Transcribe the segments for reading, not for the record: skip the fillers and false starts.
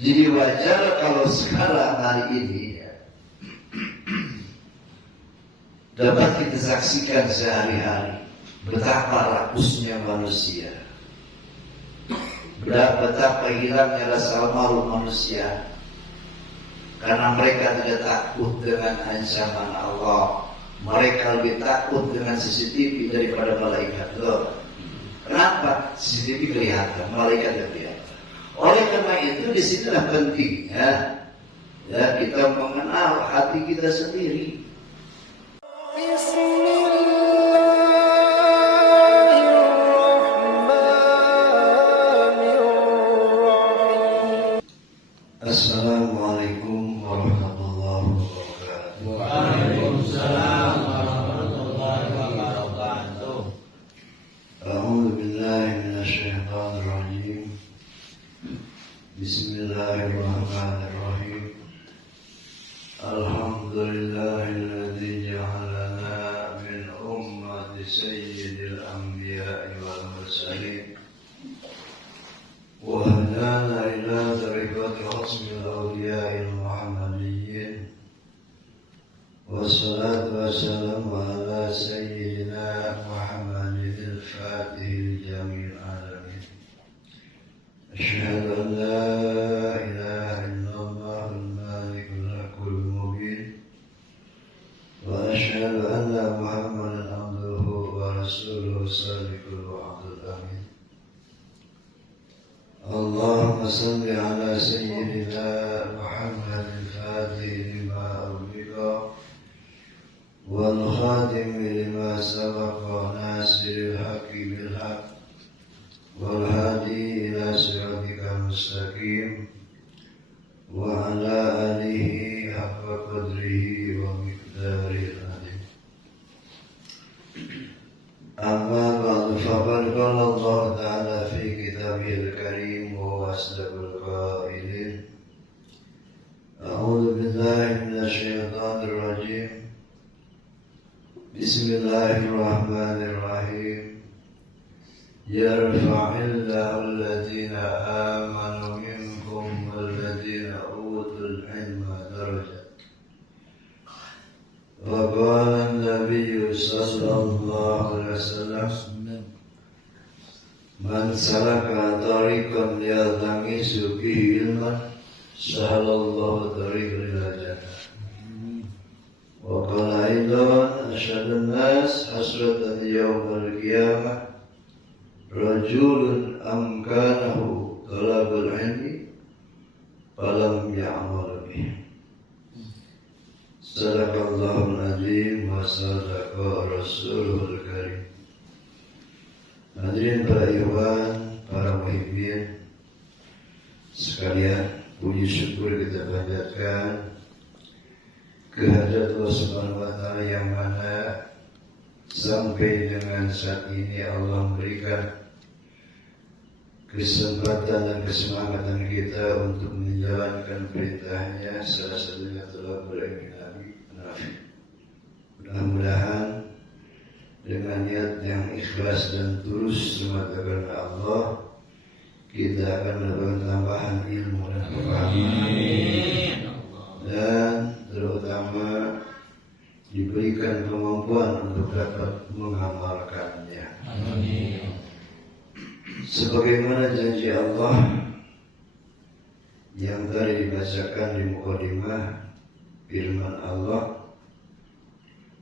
Jadi wajar kalau sekarang hari ini ya, dapat kita saksikan sehari-hari betapa rakusnya manusia, betapa hilangnya rasa malu manusia, karena mereka tidak takut dengan ancaman Allah. Mereka lebih takut dengan CCTV daripada malaikat. Loh, kenapa? CCTV kelihatan, malaikat tidak kelihatan. Oleh karena itu disinilah pentingnya ya kita mengenal hati kita sendiri. Assalamualaikum warahmatullahi wabarakatuh. Waalaikumsalam warahmatullahi wabarakatuh. A'udzu billahi minasyaitonir rajim. Bismillahirrahmanirrahim. Alhamdulillahilladzi ja'alana min ummati sayyidil anbiya'i wal mursalin. وهدانا إلى طريقة حسن الأولياء المحمديين والصلاة والسلام على سيدنا محمد الفاتح لجميع العالمين. أشهد أن لا إله إلا الله المالك الحق المبين وأشهد أن محمدا عبده ورسوله الصادق الوعد الأمين. اللهم صل على سيدنا محمد الفاتح لما أغلق والخاتم لما سبق ناصر الحق بالحق والهادي إلى صراطك المستقيم وعلى آله حق قدره ومقداره العظيم. أما بعد فقد قال الله تعالى في كتابه الكريم وهو أصدق القائلين. أعوذ بالله من الشيطان الرجيم. بسم الله الرحمن الرحيم. يرفع الله الذين آمنوا منكم والذين أوتوا العلم درجات. وقال النبي صلى الله عليه وسلم من سلك طريقا يلتمس فيه علما سهل الله طريقا إلى الجنة. وقال أيضا أشهد الناس حسرة يوم القيامة رجل أمكانه طلب العلم فلم يعمل به. Sadaqallahul azim wa sadaqa rasulul karim. Hadirin para ikhwan, para muhibbin sekalian, puji syukur kita panjatkan kehadirat Allah Subhanahu wa taala yang mana sampai dengan saat ini Allah memberikan kesempatan dan kesemangatan kita untuk menjalankan perintahnya, salah satunya telah berilmu Nabi. Mudah-mudahan dengan niat yang ikhlas dan tulus semata karena Allah, kita akan mendapatkan tambahan ilmu dan pemahaman, dan terutama diberikan kemampuan untuk dapat mengamalkannya. Sebagaimana janji Allah yang tadi dibacakan di mukadimah, firman Allah,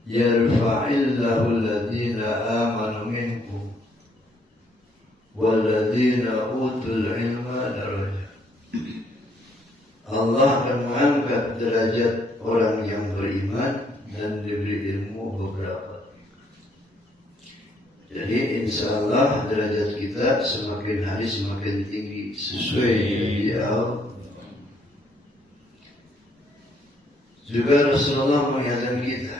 yarfa'illahu alladhina amanu minkum walladhina utul ilma darajat. Allah akan mengangkat derajat orang yang beriman dan diberi ilmu beberapa. Jadi insya Allah derajat kita semakin hari semakin tinggi sesuai janji Allah. Juga Rasulullah mengingatkan kita,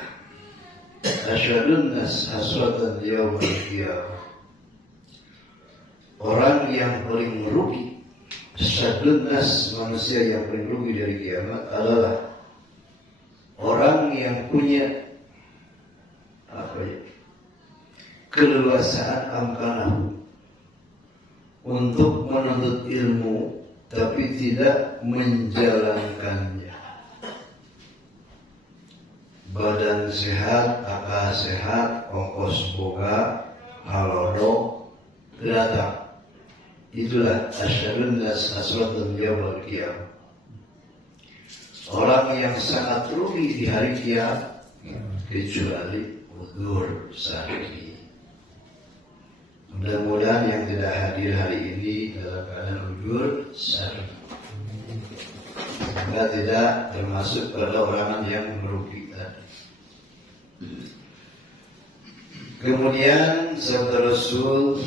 asyadun nas hasratan yawmal qiyamah. Orang yang paling merugi, asyadun nas, manusia yang paling rugi dari kiamat adalah orang yang punya keleluasaan amkanahu untuk menuntut ilmu tapi tidak menjalankannya. Badan sehat, akal sehat, ongkos boga, halodo, datang. Itulah asyarun nas asratun yaumil qiyamah. Orang yang sangat rugi di hari kiamat kecuali udzur syar'i. Mudah-mudahan yang tidak hadir hari ini dalam keadaan udzur syar'i, sehingga tidak termasuk pada orang yang merugikan. Kemudian sabda Rasul,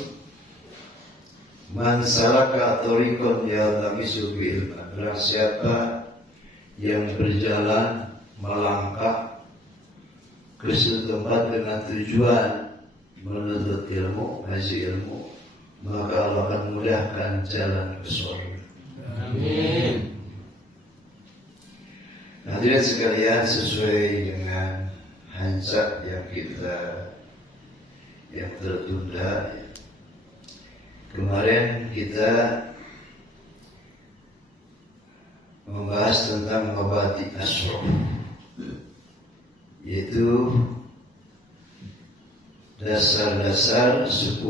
man salaka thariqan yaltamisu bihi ilman, barang siapa yang berjalan melangkah ke suatu tempat dengan tujuan menuntut ilmu, ngaji ilmu, maka Allah akan mudahkan jalan ke surga. Amin. Hadirin sekalian, sesuai dengan hansap yang tertunda, kemarin kita membahas tentang mabadi asrof, yaitu dasar-dasar 10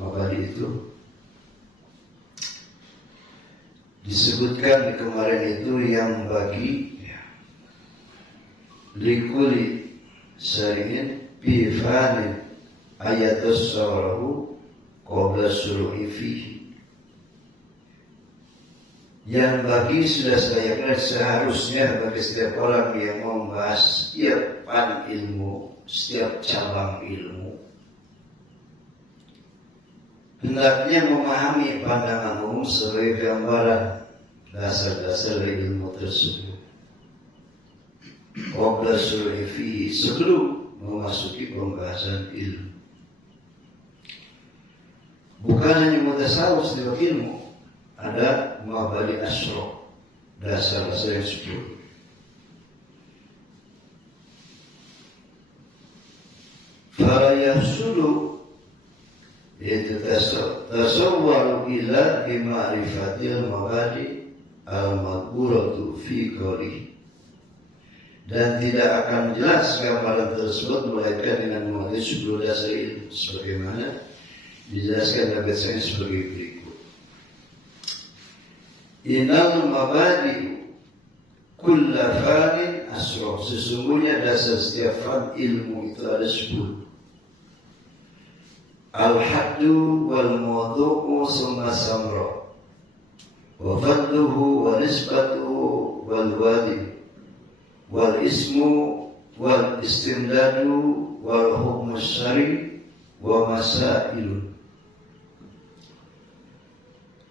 mabadi itu. Disebutkan kemarin itu yang bagi likuli saringin bifanin ayatus sawarahu qabla suru'i fihi, yang bagi sudah selayaknya seharusnya bagi setiap orang yang membahas setiap pan ilmu, setiap cabang ilmu, hendaknya memahami pandangan umum sebagai gambaran dasar-dasar dari ilmu tersebut. Qabla suru'i fihi, sebelum memasuki pembahasan ilmu. Bukan hanya mutasawuf setiap ilmu, ada mabadi asrof, dasar-dasar yang 10. Fala yahsulu, yaitu tasawwaru ila bima'rifatil mabadi al-madburatu fi qawli, dan tidak akan jelas gambaran tersebut melainkan dengan mengerti 10 dasar ilmu, sebagaimana dijelaskan dalam bahasa sebagai berikut. Innal mabadi kulla fanin asrof, sesungguhnya dasar setiap fan ilmu itu ada 10. Al-haddu wal mawdu'u summa samra, wa fadluhu wa nisbatuhu wal wadi, wal ismu wal istimdadu wal hukmu syari wa masailun.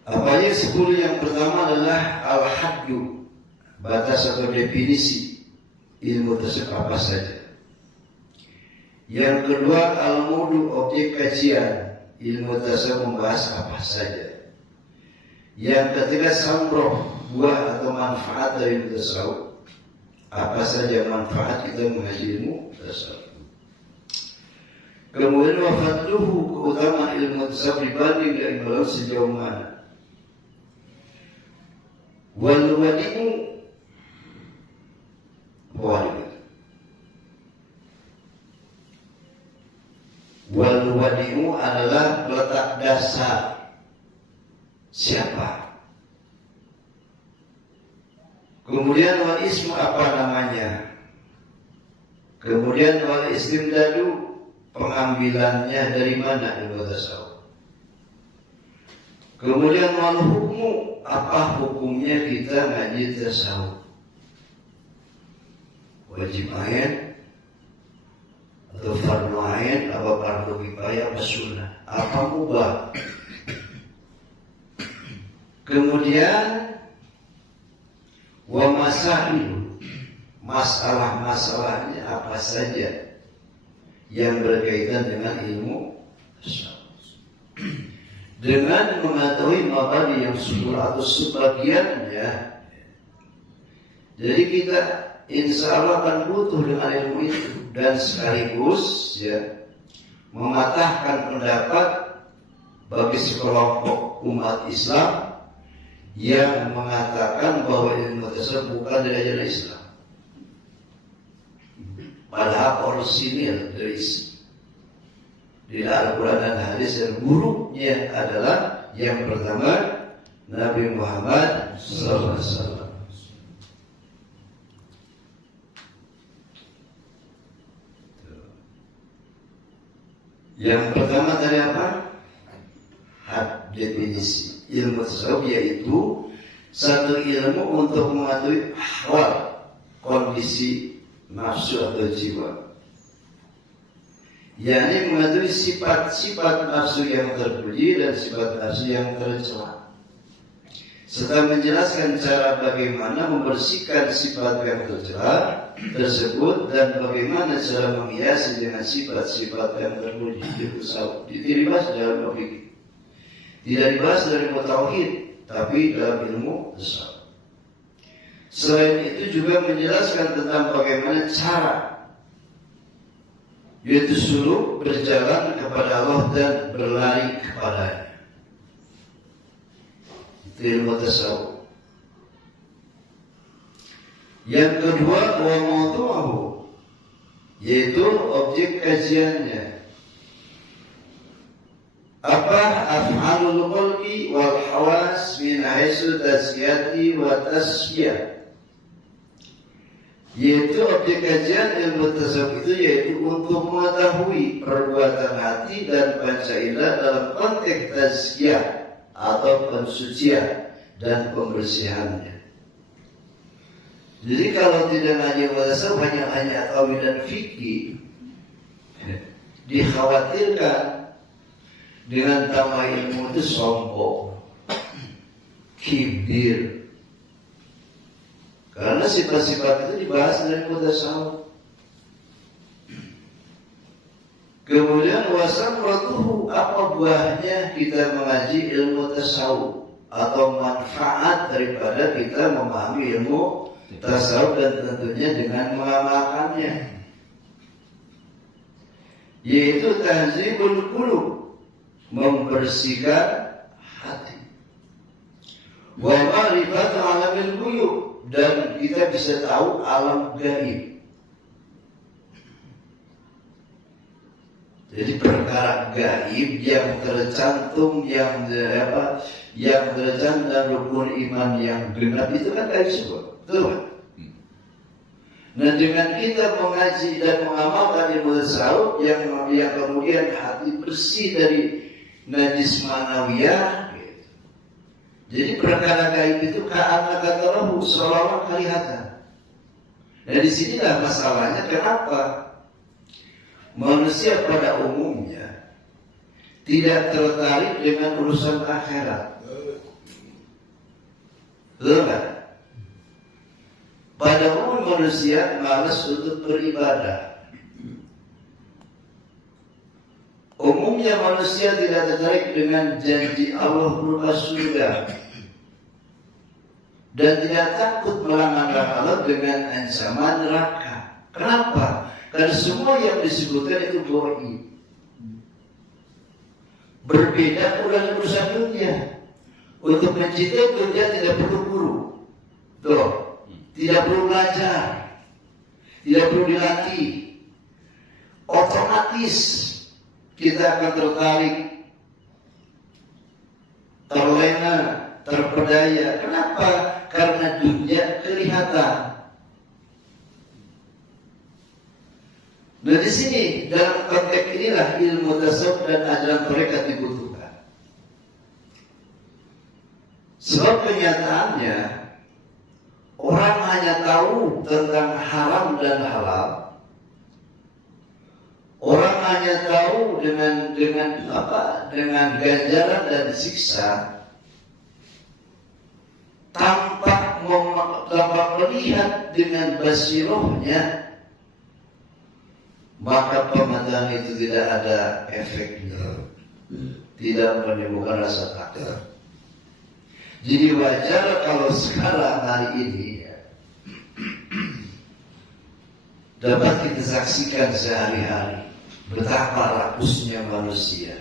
Apanya 10 yang pertama adalah al-haddu, batas atau definisi ilmu tersebut apa saja. Yang kedua al-mudu, objek kajian, ilmu tersebut membahas apa saja. Yang ketiga samroh, buah atau manfaat dari ilmu tersebut, apa saja manfaat kita mengaji ilmu tersebut. Kemudian wafadluhu, keutamaan ilmu tersebut dibanding dari ilmu sejauh mana. Wal wadi'u, wal wadi'u adalah letak dasar siapa. Kemudian wal ismu, apa namanya. Kemudian wal istimdadu, pengambilannya dari mana ilmu tasawuf. Kemudian wal hukmu, apa hukumnya kita ngaji tasawuf. Wajib ain atau fardu ain, apa fardu kifayah, apa sunnah, apa mubah. Kemudian wa masail, masalah-masalahnya apa saja yang berkaitan dengan ilmu tasawuf. Dengan mengetahui mabadi yang 10 atau sebagiannya, jadi kita insya Allah akan butuh dengan ilmu itu, dan sekaligus mematahkan pendapat bagi sekelompok umat Islam yang mengatakan bahwa ilmu tasawuf bukan dari ajaran Islam. Padahal orisinil dari di Al-Quran dan hadis, dan gurunya adalah yang pertama Nabi Muhammad SAW. Yang pertama tadi apa? Definisi ilmu tasawuf yaitu satu ilmu untuk mengetahui ahwal, kondisi nafsu atau jiwa, yakni mengetahui sifat-sifat nafsu yang terpuji dan sifat nafsu yang tercela, serta menjelaskan cara bagaimana membersihkan sifat yang tercela tersebut dan bagaimana cara menghiasi dengan sifat-sifat yang terpuji. Itu tidak dibahas dalam topik, tidak dibahas dari ilmu tauhid, tapi dalam ilmu tasawuf. Selain itu juga menjelaskan tentang bagaimana cara, yaitu suluk berjalan kepada Allah dan berlari kepadanya. Itu ilmu tasawuf. Yang kedua, wa mawdu'uhu, yaitu objek kajiannya. Apa af'alul qalbi wal hawas min haitsu tazkiyati wa tasfiyah, yaitu objek kajian ilmu tasawuf itu yaitu untuk mengetahui perbuatan hati dan panca indera dalam konteks tazkiyah atau pensucian dan pembersihannya. Jadi kalau tidak ngaji ilmu tasawuf hanya tauhid dan fikih, dikhawatirkan dengan tambah ilmu itu sombong, kibir. Karena sifat-sifat itu dibahas dari ilmu tasawuf. Kemudian wasamratuhu, apa buahnya kita mengaji ilmu tasawuf atau manfaat daripada kita memahami ilmu tasawuf dan tentunya dengan mengamalkannya, yaitu tahzibul qulub, membersihkan hati, wa ma'rifat alamil ghuyub, dan kita bisa tahu alam gaib. Jadi perkara gaib yang tercantum, yang tercantum dalam rukun iman yang genap itu kan gaib semua, betul kan? Nah, dengan kita mengaji dan mengamalkan ilmu tasawuf yang kemudian hati bersih dari najis manawiyah, gitu. Jadi perkara gaib itu ka'anna katarahu, seolah-olah kelihatan. Nah, disinilah masalahnya, kenapa manusia pada umumnya tidak tertarik dengan urusan akhirat. Betul kan? Pada umum manusia malas untuk beribadah. Umumnya manusia tidak tertarik dengan janji Allah berupa surga, dan tidak takut melanggar Allah dengan ancaman neraka. Kenapa? Karena semua yang disebutkan itu doi. Berbeda urusan dunia. Untuk mencintai dunia tidak perlu guru, tuh, tidak perlu belajar, tidak perlu dilatih. Otomatis kita akan tertarik, terlena, terpedaya. Kenapa? Karena dunia kelihatan. Nah, di sini dalam konteks inilah ilmu tasawuf dan ajaran mereka dibutuhkan. Sebab kenyataannya orang hanya tahu tentang haram dan halal. Orang hanya tahu dengan ganjaran dan siksa, tanpa melihat dengan basirohnya, maka pemahaman itu tidak ada efeknya, tidak menimbulkan rasa takut. Jadi wajar kalau sekarang hari ini dapat kita saksikan sehari-hari betapa rakusnya manusia,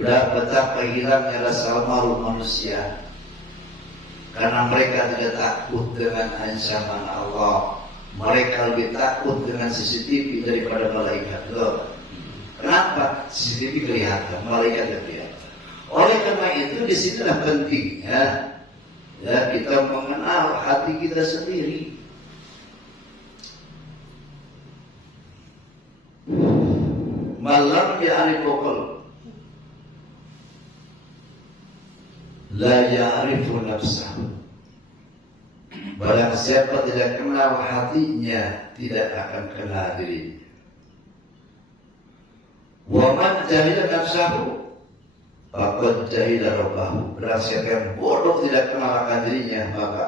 betapa hilangnya rasa malu manusia karena mereka tidak takut dengan ancaman Allah. Mereka lebih takut dengan CCTV daripada malaikat. Loh, kenapa? CCTV kelihatan, malaikat tidak kelihatan. Oleh karena itu disinilah pentingnya ya kita mengenal hati kita sendiri. Malam ya'rifu qalb la ya'rifu nafsahu. Barang siapa tidak kenal hatinya, tidak akan kenal dirinya. Wa man jahila nafsahu faqad jahila rabbahu. Barang siapa yang bodoh tidak kenal akan dirinya, maka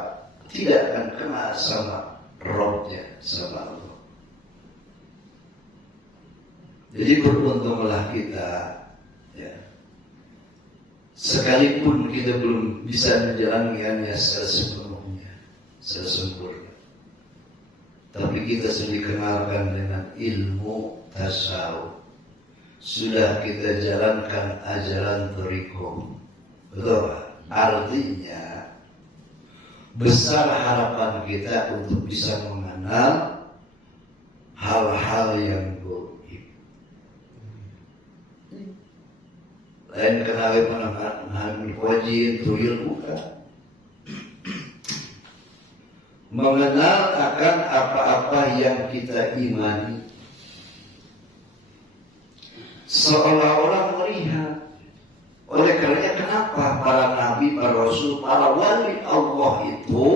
tidak akan kenal sama Rabbnya, sama Allah. Jadi beruntunglah kita ya. Sekalipun kita belum bisa menjalankannya secara sepenuhnya, secara sempurna, tapi kita sudah dikenalkan dengan ilmu tasawuf. Sudah kita jalankan ajaran thariqah. Betul? Artinya besar harapan kita untuk bisa mengenal hal-hal yang gaib. Lain kenal mengenal wajib tuyul bukan. Mengenal akan apa-apa yang kita imani, seolah-olah melihat. Oleh karenanya kenapa para nabi, para rasul, para wali Allah itu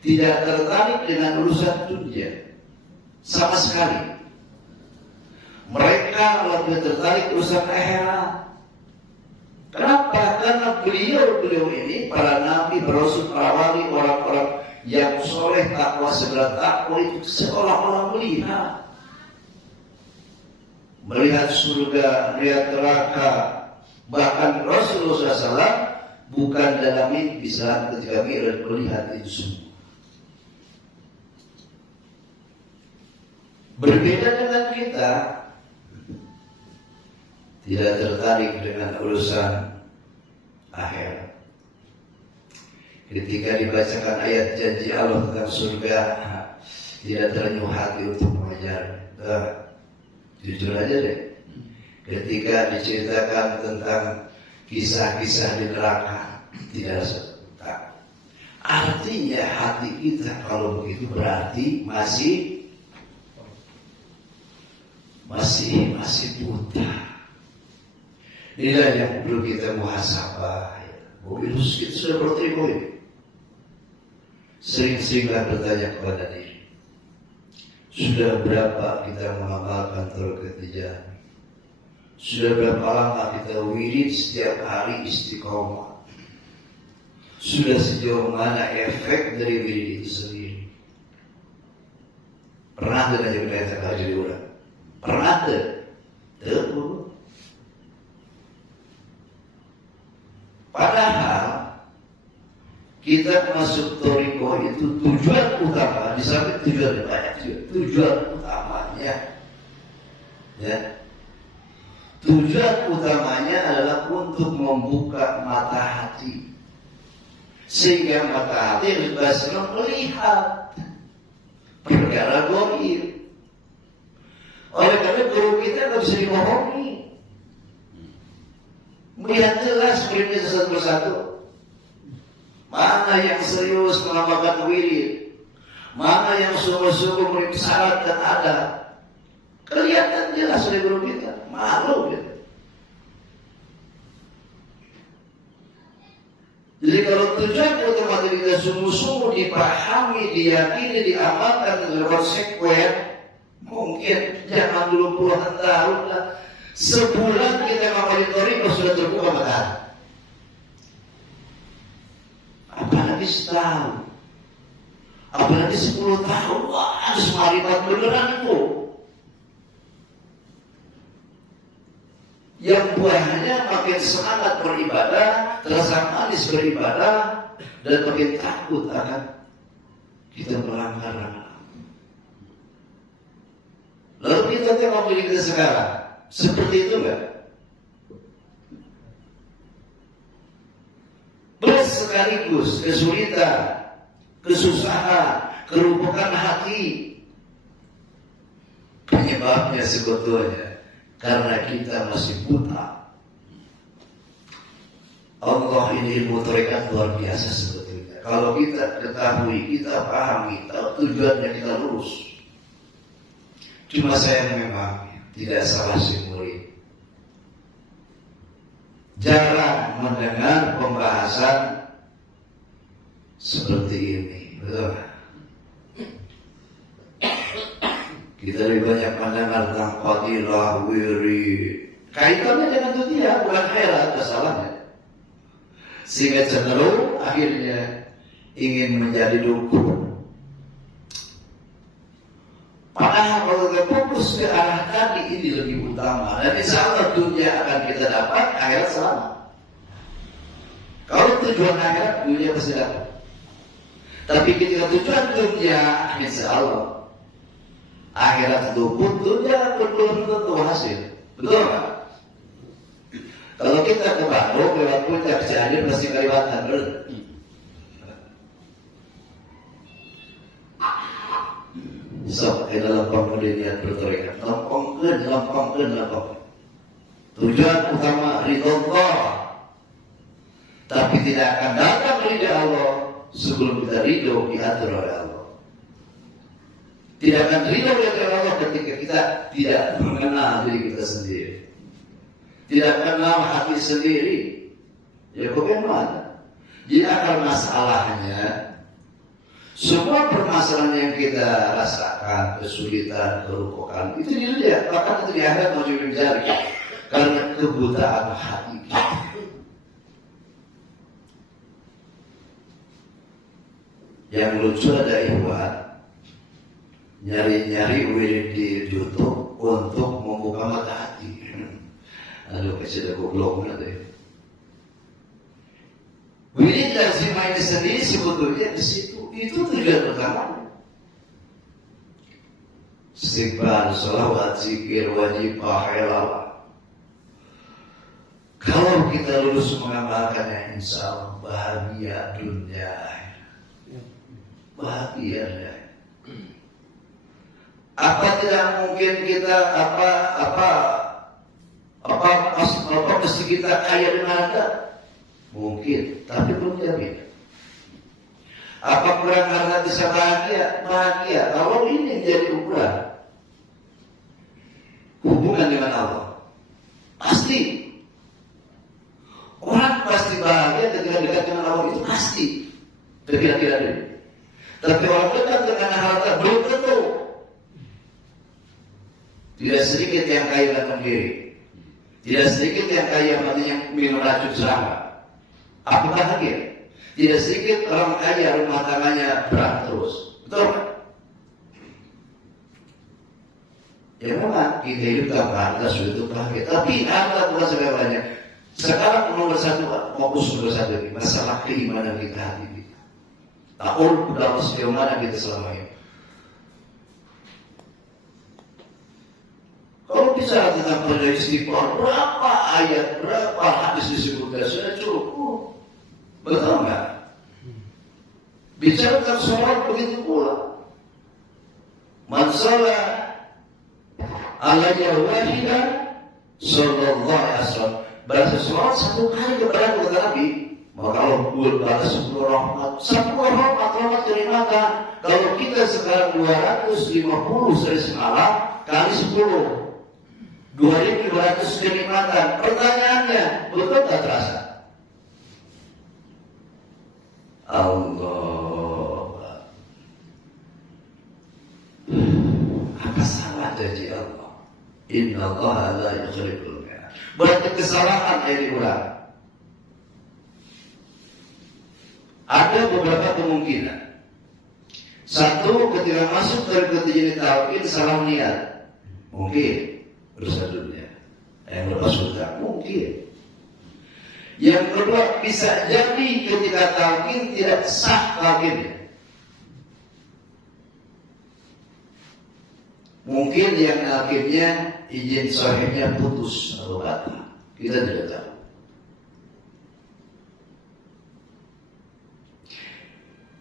tidak tertarik dengan urusan dunia sama sekali. Mereka lebih tertarik urusan akhirat. Kenapa? Karena beliau ini, para nabi, para rasul, para wali, orang-orang yang soleh, takwa, segala takwa itu seolah-olah melihat surga, melihat neraka. Bahkan Rasulullah SAW bukan dalam mimpi saat ketika Mi'raj melihat itu semua. Berbeda dengan kita, tidak tertarik dengan urusan akhirat. Ketika dibacakan ayat janji Allah tentang surga, tidak terenyuh hati untuk mengejar. Jujur aja deh. Ketika diceritakan tentang kisah-kisah di neraka, tidak takut. Artinya hati kita kalau begitu berarti masih buta. Inilah yang perlu kita muhasabah. Mobil kita sudah berterima. Sering-seringlah bertanya kepada diri. Sudah berapa kita mengamalkan tariqat tijaniyah? Sudah berapa lama kita wirid setiap hari istiqomah? Sudah sejauh mana efek dari wirid itu sendiri? Pernah tidak jadi penelitian kaji orang? Pernah tidak? Tidak. Padahal kita masuk thariqah itu tujuan utama, di samping tujuan banyak juga. Tujuan utamanya, ya. Tujuan utamanya adalah untuk membuka mata hati, sehingga mata hati bebas melihat perkara gaib. Oleh karena guru kita tidak bisa dibohongi, melihat jelas muridnya satu persatu. Mana yang serius mengamalkan wirid, mana yang sungguh-sungguh murid syarat dan adab. Kelihatan jelas oleh guru kita, malu gitu. Jadi kalau tujuan utama kita sungguh-sungguh dipahami, diyakini, diamalkan dengan konsekuen, mungkin jangan dulu puluhan tahun lah. Sebulan kita ngamalin thariqah sudah terbuka mata. Apalagi setahun, apalagi 10 tahun, wah harus marifat beneran itu. Yang buahnya makin semangat beribadah, terasa manis beribadah, dan makin takut akan kita melanggar. Lalu kita tengok diri kita sekarang, seperti itu enggak? plus sekaligus kesulitan, kesusahan, kerupukan hati. Penyebabnya sebetulnya karena kita masih buta. Allah ini ilmu tarekat luar biasa sebetulnya. Kalau kita ketahui, kita pahami, tujuannya kita lurus. Cuma saya memang tidak salah si murid. Jarang mendengar pembahasan seperti ini, betul? Kita lebih banyak mendengar tentang fadilah, wirid. Kaitannya dengan dunia, bukan akhirat, masalahnya. Sehingga cenderung akhirnya ingin menjadi dukun. Padahal kalau kita fokus ke arah tadi ini lebih utama. Dan insya Allah dunia akan kita dapat, akhirat selamat. Kalau tujuan akhirat, dunia pasti dapat. Tapi ketika tujuan dunia, insya Allah akhirat itu pun dunia belum tentu hasil. Betul kan? Kalau kita ke Bandung lewat puncak Cianjur pasti kelewatan terus. So, kita lempang niat bertarekat, lempang. Tujuan utama ridho Allah, tapi tidak akan datang ridho Allah sebelum kita ridho diatur oleh Allah. Tidak akan ridho oleh Allah ketika kita tidak mengenal diri kita sendiri, tidak kenal hati sendiri. Ya bagaimana? Jadi akar masalahnya, semua permasalahan yang kita rasakan, kesulitan, kerupukan, itu dilihat, bahkan itu di akhirat mau mencari karena kebutaan hati kita. Yang lucu ada ikhwan nyari-nyari wirid di YouTube untuk membuka mata hati. Aduh, kecil gobloknya deh. Wirid lazimah ini sendiri sebetulnya di situ. Itu tujuan utama. Istighfar, salawat, zikir, wajib, pahala. Kalau kita lulus mengamalkannya, insya Allah bahagia dunia akhirat. Bahagia dunia. Apa tidak mungkin kita mesti kita kaya di neraka? Mungkin, tapi belum jamin. Apa kurang harta bisa bahagia? Bahagia. Kalau ini jadi ukuran hubungan dengan Allah, pasti orang pasti bahagia ketika dekat dengan Allah, itu pasti. Kira-kira ini. Tapi orang dekat dengan harta belum tentu. Tidak sedikit yang kaya gantung diri, tidak sedikit yang kaya matinya minum racun serangga. Apa bahagia? Tidak sedikit orang kaya rumah tangganya berat terus. Betul kan? Ya memang kita hidup tanpa harta sudah bahagia. Tapi harta bukan segalanya. Sekarang nomor satu, fokus nomor satu ini masalah keimanan kita hati kita. Tahun dalam sejauh mana kita selama ini. Kalau bicara tentang pada istighfar, berapa ayat, berapa hadis disebutkan sudah cukup. Betul nggak? Bicara tentang sholat begitu pula. Man sholat alaiya wahidan sallallahu alaihi wasallam. Berarti sholat satu kali kepada Nabi, maka Allah balas 10 rahmat. 10 rahmat kenikmatan. Kalau kita sekarang 250 sehari semalam kali 10, 2.200 kenikmatan. Pertanyaannya, betul tak terasa? Allah, apa salah janji Allah? Inna Allah la yukhliful mi'ad. Berarti kesalahan yang diulang. Ada beberapa kemungkinan. Satu, ketika masuk dari ketujuan tauhid salah niat, mungkin urusan dunia. Yang lepas hutang, mungkin. Yang kedua, bisa jadi ketika talqin tidak sah talqinnya. Mungkin yang talqinnya izin sahihnya putus atau batal. Kita tidak tahu.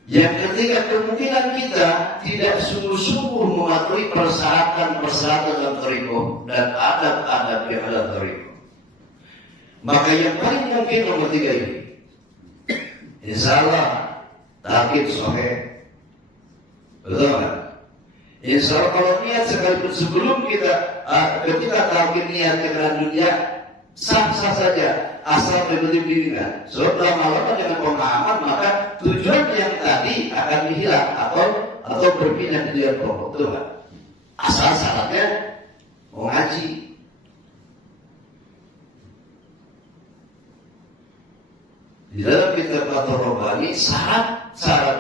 Yang ketiga, kemungkinan kita tidak sungguh-sungguh mematuhi persyaratan-persyaratan dalam thariqah dan adab-adab yang ada dalam thariqah. Maka yang paling mungkin nomor 3 ini, insya Allah takkid sahih. Betul kan? Insya Allah kalau niat sekalipun sebelum kita ketika takkid niat karena dunia sah-sah saja, asal betul-betul dirikan. Sebab lama-lama dengan pemahaman maka tujuan yang tadi akan dihilang atau berpindah ke tujuan pokok. Betul kan? Asal syaratnya mau ngaji. Di dalam kitab Fathur Rabbani syarat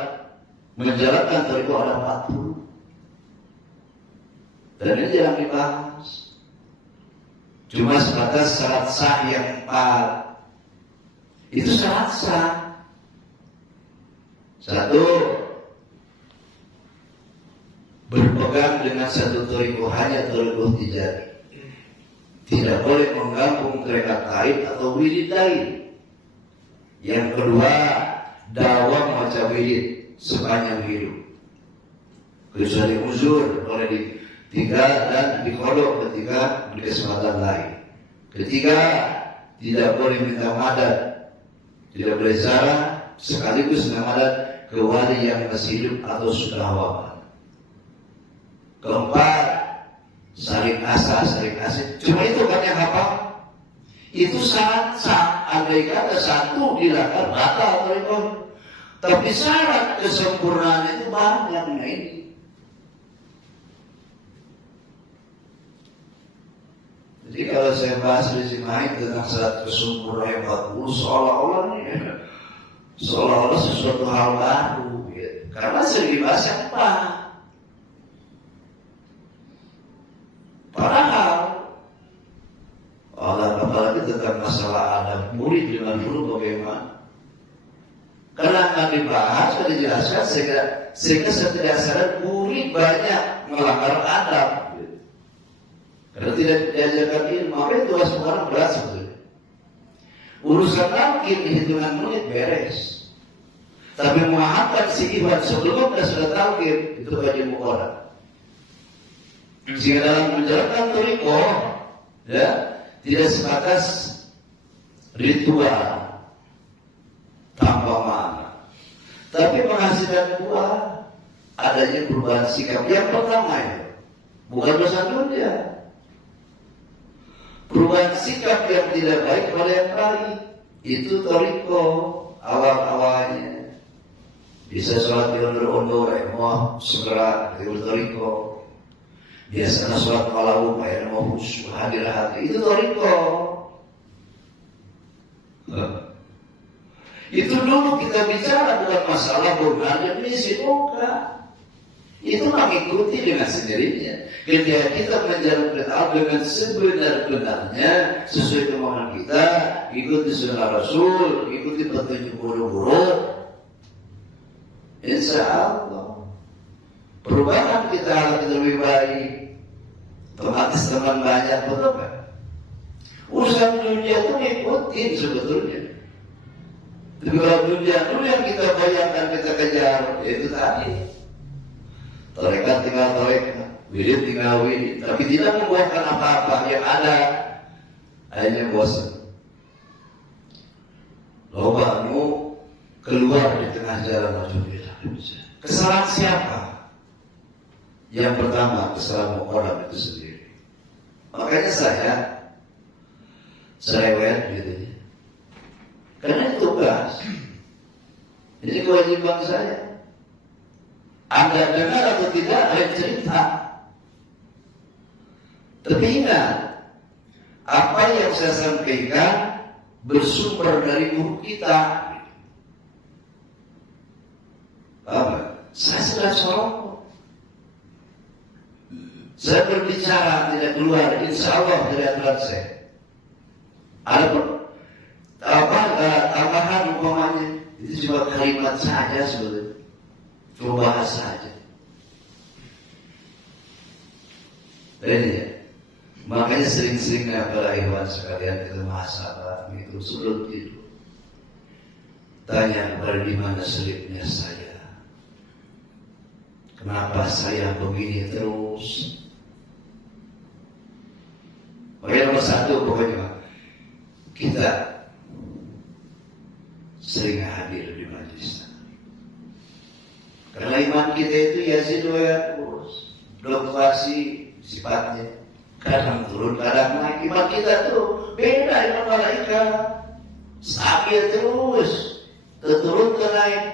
menjalankan thariqah ada 40. Dan ini jarang dibahas. Cuma sebatas syarat sah yang 4. Itu syarat sah. 1, berpegang dengan satu thariqah hanya thariqah tijari. Tidak boleh menggabung thariqah lain atau wirid lain. Yang kedua, dawam baca wirid sepanjang hidup. Kecuali uzur boleh ditinggal dan dikodok ketika di kesempatan lain. Ketiga, tidak boleh minta madad, tidak boleh zarah sekaligus minta madad ke wali yang masih hidup atau sudah wafat. Keempat, saling asah, saling asih. Cuma itu kan yang apa? Itu syarat sah. Andai kata satu dilanggar batal thariqah. Tapi syarat kesempurnaan itu banyak. Nah ini. Jadi kalau saya bahas di sini tentang syarat kesempurnaan yang 40 seolah-olah sesuatu hal baru gitu. Karena sering dibahas yang apa? Padahal apalagi tentang masalah adab murid dengan guru bagaimana? Karena akan dibahas dan dijelaskan sehingga setidak sadar murid banyak melanggar adab. Karena tidak diajarkan ilmu, makanya tugas orang berat sebetulnya. Urusan talqin hitungan menit beres. Tapi memahamkan si ihwan sebelum dan sudah talqin itu wajib orang. Sehingga dalam menjalankan thariqah, ya, tidak sebatas ritual tanpa makna, tapi menghasilkan buah adanya perubahan sikap. Yang pertama itu bukan dosa dunia, perubahan sikap yang tidak baik pada yang baik. Itu thariqah awal-awalnya. Bisa sholat di ondor-ondor, mau segera di thariqah. Biasanya sholat malam ya mau khusyuk hadir hati. Itu thariqah. Itu dulu kita bicara bukan masalah benar dan misi, bukan. Itu mengikuti dengan sendirinya. Ketika kita menjalankan Allah dengan sebenar-benarnya sesuai kemauan kita, ikuti sunnah Rasul, ikuti petunjuk guru-guru, insya Allah perubahan kita akan lebih baik. Otomatis teman banyak, betul kan? Urusan dunia itu ngikutin sebetulnya. Tapi kalau dunia dulu yang kita bayangkan, kita kejar, yaitu tadi tarekat tinggal tarekat, wirid tinggal wirid, tapi tidak membuahkan apa-apa. Yang ada hanya bosan. Lobamu keluar di tengah jalan Rasulullah. Kesalahan siapa? Yang pertama, kesalahan orang itu sendiri. Makanya saya cerewet gitu ya. Karena itu tugas. Ini kewajiban saya. Anda dengar atau tidak, lain cerita. Tapi ingat, apa yang saya sampaikan bersumber dari guru kita. Apa? Saya sudah sorong. Saya berbicara tidak keluar, insya Allah tidak keluar saya. Ada tambahan umpamanya, itu cuma kalimat saja sebetulnya, cuma bahasa saja. Dan ya, makanya sering-seringnya para ikhwan sekalian itu masalah itu sebelum tidur. Tanya kepada di mana selipnya saya. Kenapa saya begini terus? Makanya nomor satu pokoknya kita sering hadir di majelis. Karena iman kita itu yazidu wa yanqus, fluktuasi sifatnya. Kadang turun, kadang naik. Iman kita tuh beda iman malaikat. Stabil terus, turun ke naik.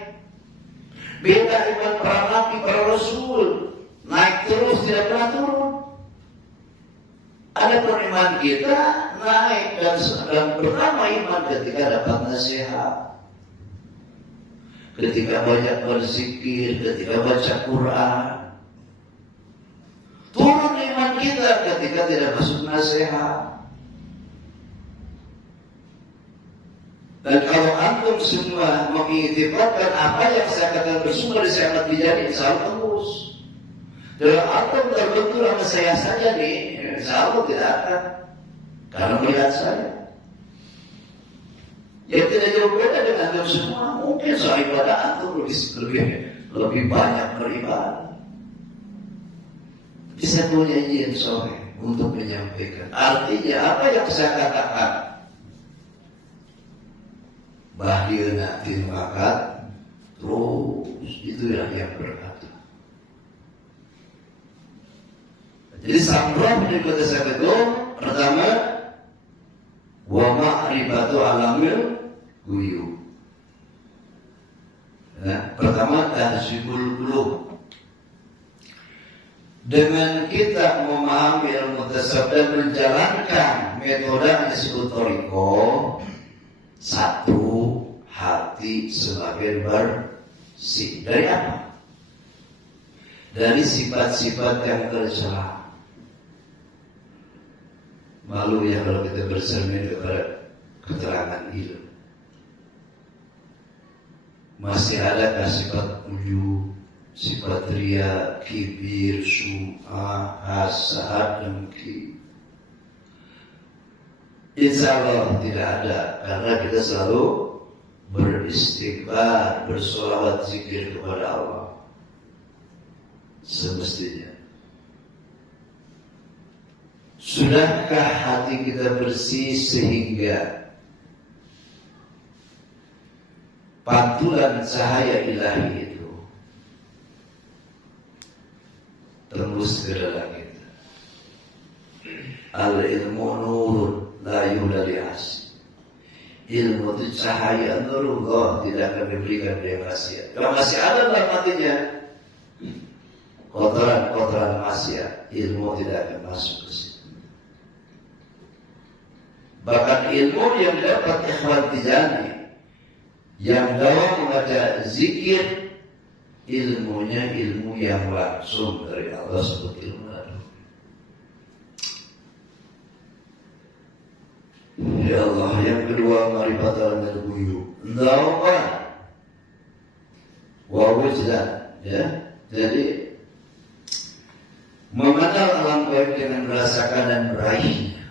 Beda iman para nabi, para rasul, naik terus tidak pernah turun. Ada iman kita naik dan pertama iman ketika dapat nasihat, ketika banyak berzikir, ketika baca Quran. Turun iman kita ketika tidak masuk nasihat. Dan kalau antum semua mengiktifatkan apa yang saya katakan bersumber di Syekh Bijani, insya Allah tembus. Kalau antum terbentur sama saya saja nih, insya Allah tidak akan. Karena melihat saya. Ya tidak jauh beda dengan antum semua. Mungkin soal ibadah antum lebih banyak beribadah. Tapi saya punya izin sore untuk menyampaikan. Artinya apa yang saya katakan? Bahdilna tinwakat terus itulah yang berkata. Jadi samrah dari kata saya itu pertama wa ma'rifatu alamil ghuyub. Nah, pertama tahzibul qulub. Dengan kita memahami ilmu tasawuf dan menjalankan metode yang disebut thariqah, satu, hati semakin bersih. Dari apa? Dari sifat-sifat yang tercela. Malu ya kalau kita bercermin kepada keterangan ilmu. Masih adakah sifat ujub, sifat ria, kibir, sum'ah, hasad, dengki? Insya Allah tidak ada, karena kita selalu beristighfar, bersolawat zikir kepada Allah semestinya. Sudahkah hati kita bersih sehingga pantulan cahaya ilahi itu tembus ke dalam kita? Al-ilmu nurun la yulali asy. Ilmu itu cahaya nurullah, tidak akan diberikan dari maksiat. Kalau masih ada dalam hatinya kotoran-kotoran maksiat, ilmu tidak akan masuk ke situ. Bahkan ilmu yang didapat Ikhwan Tijani yang dalam membaca zikir, ilmunya ilmu yang langsung dari Allah seperti ilmu. Ya Allah, yang kedua ma'rifat alamil ghuyub. Ndaukan wa wujdan, ya. Jadi mengenal alam gaib dengan merasakan dan meraihnya.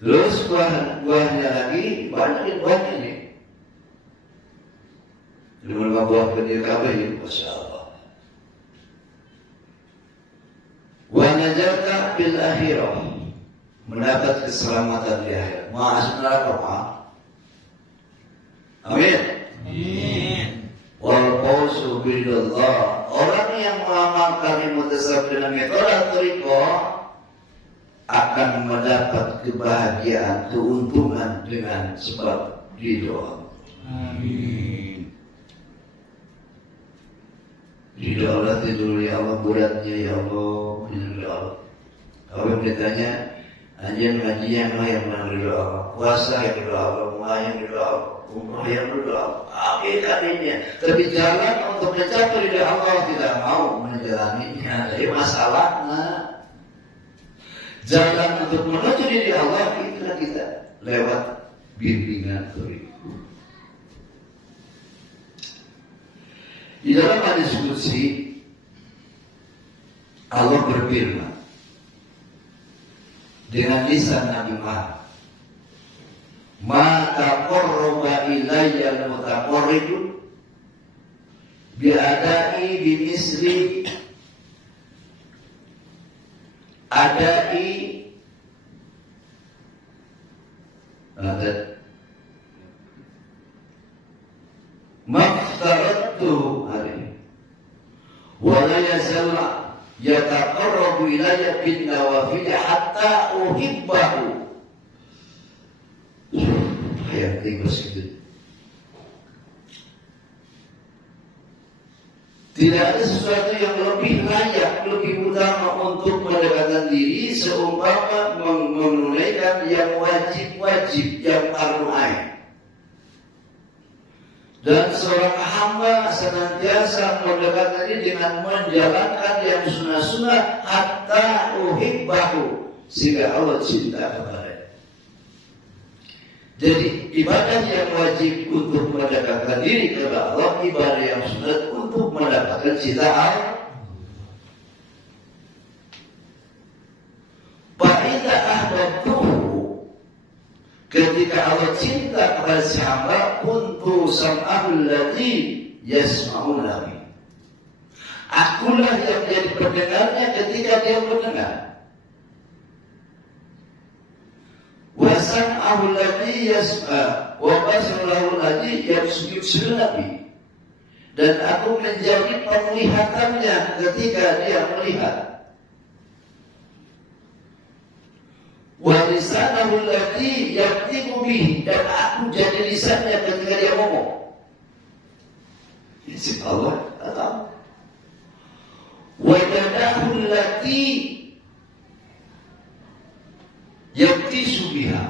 Terus buahnya lagi banyak buahnya nih. 5 buah penir kabeh ya, Masya Allah. Wa najata bil akhirah, mendapat keselamatan di akhirat. Masuk neraka, Pak. Amin. Amin. Wal fawzu billah. Orang yang mengamalkan ilmu tasawuf dengan metode thariqah akan mendapat kebahagiaan, keuntungan dengan sebab ridho. Amin. Ridho Allah tidur ya Allah, beratnya ya Allah, ridho Allah. Kalau yang ditanya, anjing ngaji yang mana ridho Allah, puasa yang ridho Allah, yang ridho Allah, umrah yang ridho Allah. Amin kalinya. Tapi jalan untuk mencapai ridho Allah tidak mau menjalaninya. Jadi masalahnya jalan untuk menuju ridho Allah itulah kita lewat bimbingan thariqah. Di dalam hadis qudsi Allah berfirman dengan lisan Nabi Muhammad, "Ma taqarraba ilayya al-mutaqarrib bi'adai bimisli adai maftaratu hari wa la yazal yataqarrabu ilayya bin nawafil hatta uhibbahu. Ayat 3 tidak ada sesuatu yang lebih layak, lebih utama untuk mendekatkan diri seumpama menunaikan yang wajib-wajib, yang fardu ain. Dan seorang hamba senantiasa mendekatkan diri dengan menjalankan yang sunnah-sunnah hatta uhibbahu, sehingga Allah cinta kepadanya. Jadi ibadah yang wajib untuk mendekatkan diri kepada Allah, ibadah yang sunat untuk mendapatkan cinta Allah. Fa'idha ahbabtuhu, ketika Allah cinta kepada si hamba, kuntu sam'ahul ladzi yasma'u nabi, akulah yang menjadi pendengarnya ketika dia mendengar. Wasam'ahul ladzi yasma' wa basaruhu ladzi yabsuru nabi, dan aku menjadi penglihatannya ketika dia melihat. Wa lisanahul ladzi yaktibu bihi, dan aku jadi lisannya ketika dia ngomong. Insya Allah tahu. Wa yadahul ladzi yaktisu biha,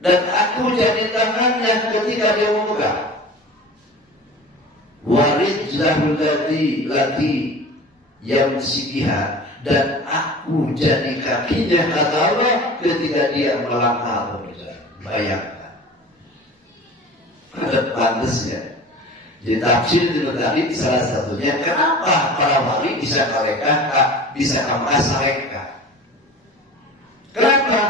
dan aku jadi tangannya ketika dia memegang. Warijlahul lati yamsi biha, dan aku jadi kakinya kata Allah ketika dia melangkah atau berjalan. Bayangkan, ada pantasnya. Jadi tafsir itu tadi salah satunya kenapa para wali bisa mereka bisa merasa mereka. Kenapa?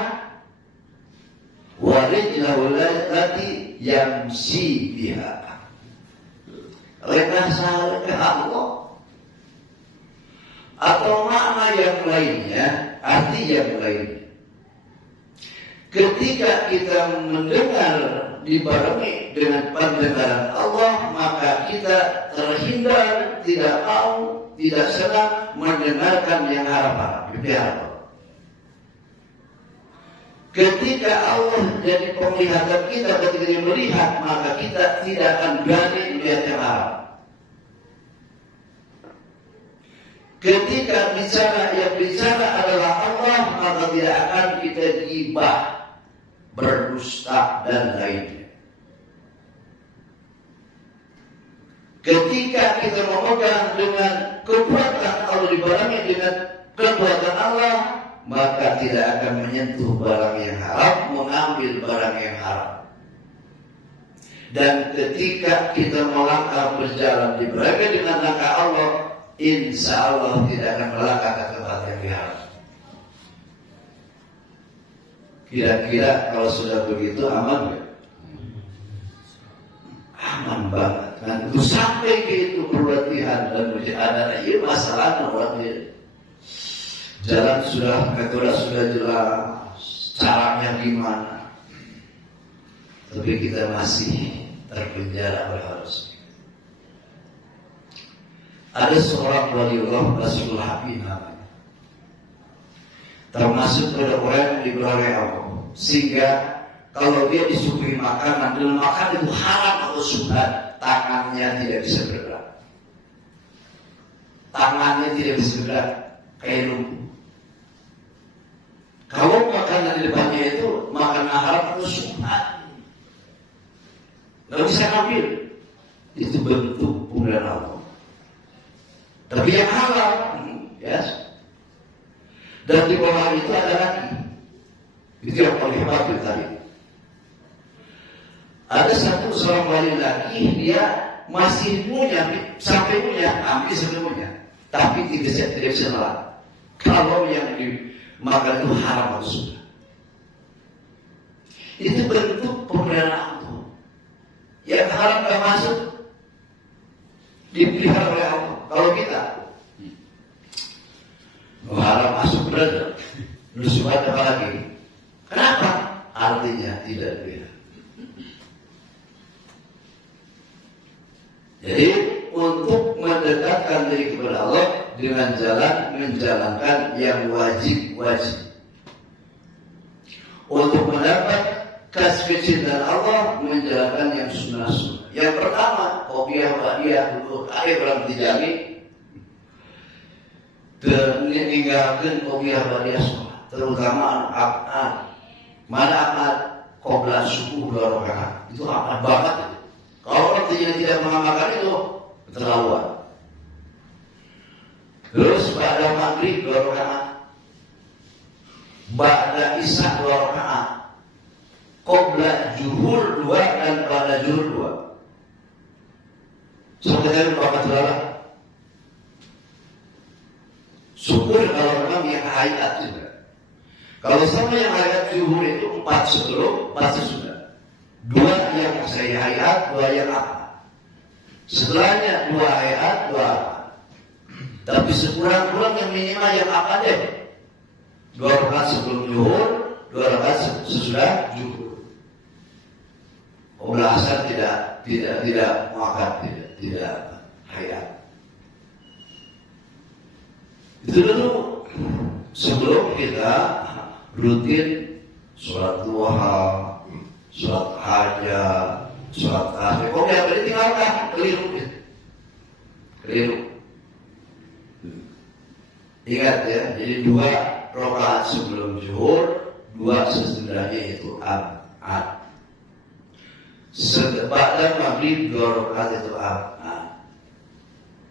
Warijlahul lati yamsi biha, rekasa ke Allah. Atau makna yang lainnya, arti yang lainnya, ketika kita mendengar dibarengi dengan pendengaran Allah, maka kita terhindar, tidak mau, tidak senang mendengarkan yang haram-haram. Ketika Allah jadi penglihatan kita, ketika dia melihat, maka kita tidak akan berani melihat yang haram. Ketika yang bicara adalah Allah, maka tidak akan kita gibah, berdusta dan lainnya. Ketika kita memegang dengan kekuatan Allah, dibarengi dengan kekuatan Allah, maka tidak akan menyentuh barang yang haram, mengambil barang yang haram. Dan ketika kita melangkah berjalan dibarengi dengan langkah Allah, insya Allah tidak akan melangkah ke tempat yang haram. Kira-kira kalau sudah begitu aman gak? Aman banget. Dan itu sampai ke itu perlatihan dan mujahadah. Ini masalahnya orang ini. Jalan sudah, metode sudah jelas, caranya gimana, tapi kita masih terpenjara oleh harus. Ada seorang waliullah Rasul Habib namanya, termasuk pada orang yang diberkahi Allah, sehingga kalau dia disuguhi makanan dan makan itu haram atau subhan, tangannya tidak bisa bergerak, tangannya tidak bisa bergerak, kayak lumpuh. Kalau makanan di depannya itu makanan haram atau subhan, nggak bisa ngambil, itu bentuk pemberian Allah. Tapi yang halal, yes. Dan di bawah itu ada lagi, itu yang paling hebat tadi. Ada seorang wali lagi, dia masih punya sampai punya, hampir sepenuhnya, tapi tidak bisa nolak. Kalau yang dimakan itu haram atau sudah, itu bentuk pemberian Allah. haram nggak masuk, dipelihara oleh Allah. Kalau kita haram masuk berat, nusubat apa lagi? Kenapa? Artinya tidak dipelihara. Jadi untuk mendekatkan diri kepada Allah dengan jalan menjalankan yang wajib-wajib. Untuk mendapat kasih cinta Allah menjalankan yang sunnah-sunnah. Yang pertama, qobliyah ba'diyah dulu air berhenti jami meninggalkan qobliyah ba'diyah sholat, terutama akad. Mana akad? Qoblah subuh 2 rakaat. Itu akad banget. Kalau orang tidak mengamalkan itu keterlaluan. Terus pada maghrib 2 rakaat, ba'da isya 2 rakaat, qobla zuhur 2 dan ba'da zuhur 2. Sampai tadi bakal terlalu. Syukur kalau memang yang hayat juga. Kalau sama yang hayat zuhur itu 4 sebelum, 4 sesudah. 2 yang saya hayat, 2 yang apa. Setelahnya 2 hayat, 2 apa. Tapi sekurang-kurang yang minimal yang apa deh. 2 rakaat sebelum zuhur, 2 rakaat sesudah zuhur. Qobla asar tidak muakkad, tidak hayat. Itu dulu sebelum kita rutin sholat duha, sholat hajat, sholat asar. Kok dia berarti tinggalkan? Keliru. Ingat ya, jadi 2 rakaat sebelum zuhur, 2 sesudahnya itu abad. Ba'da maghrib 2 rakaat itu abad.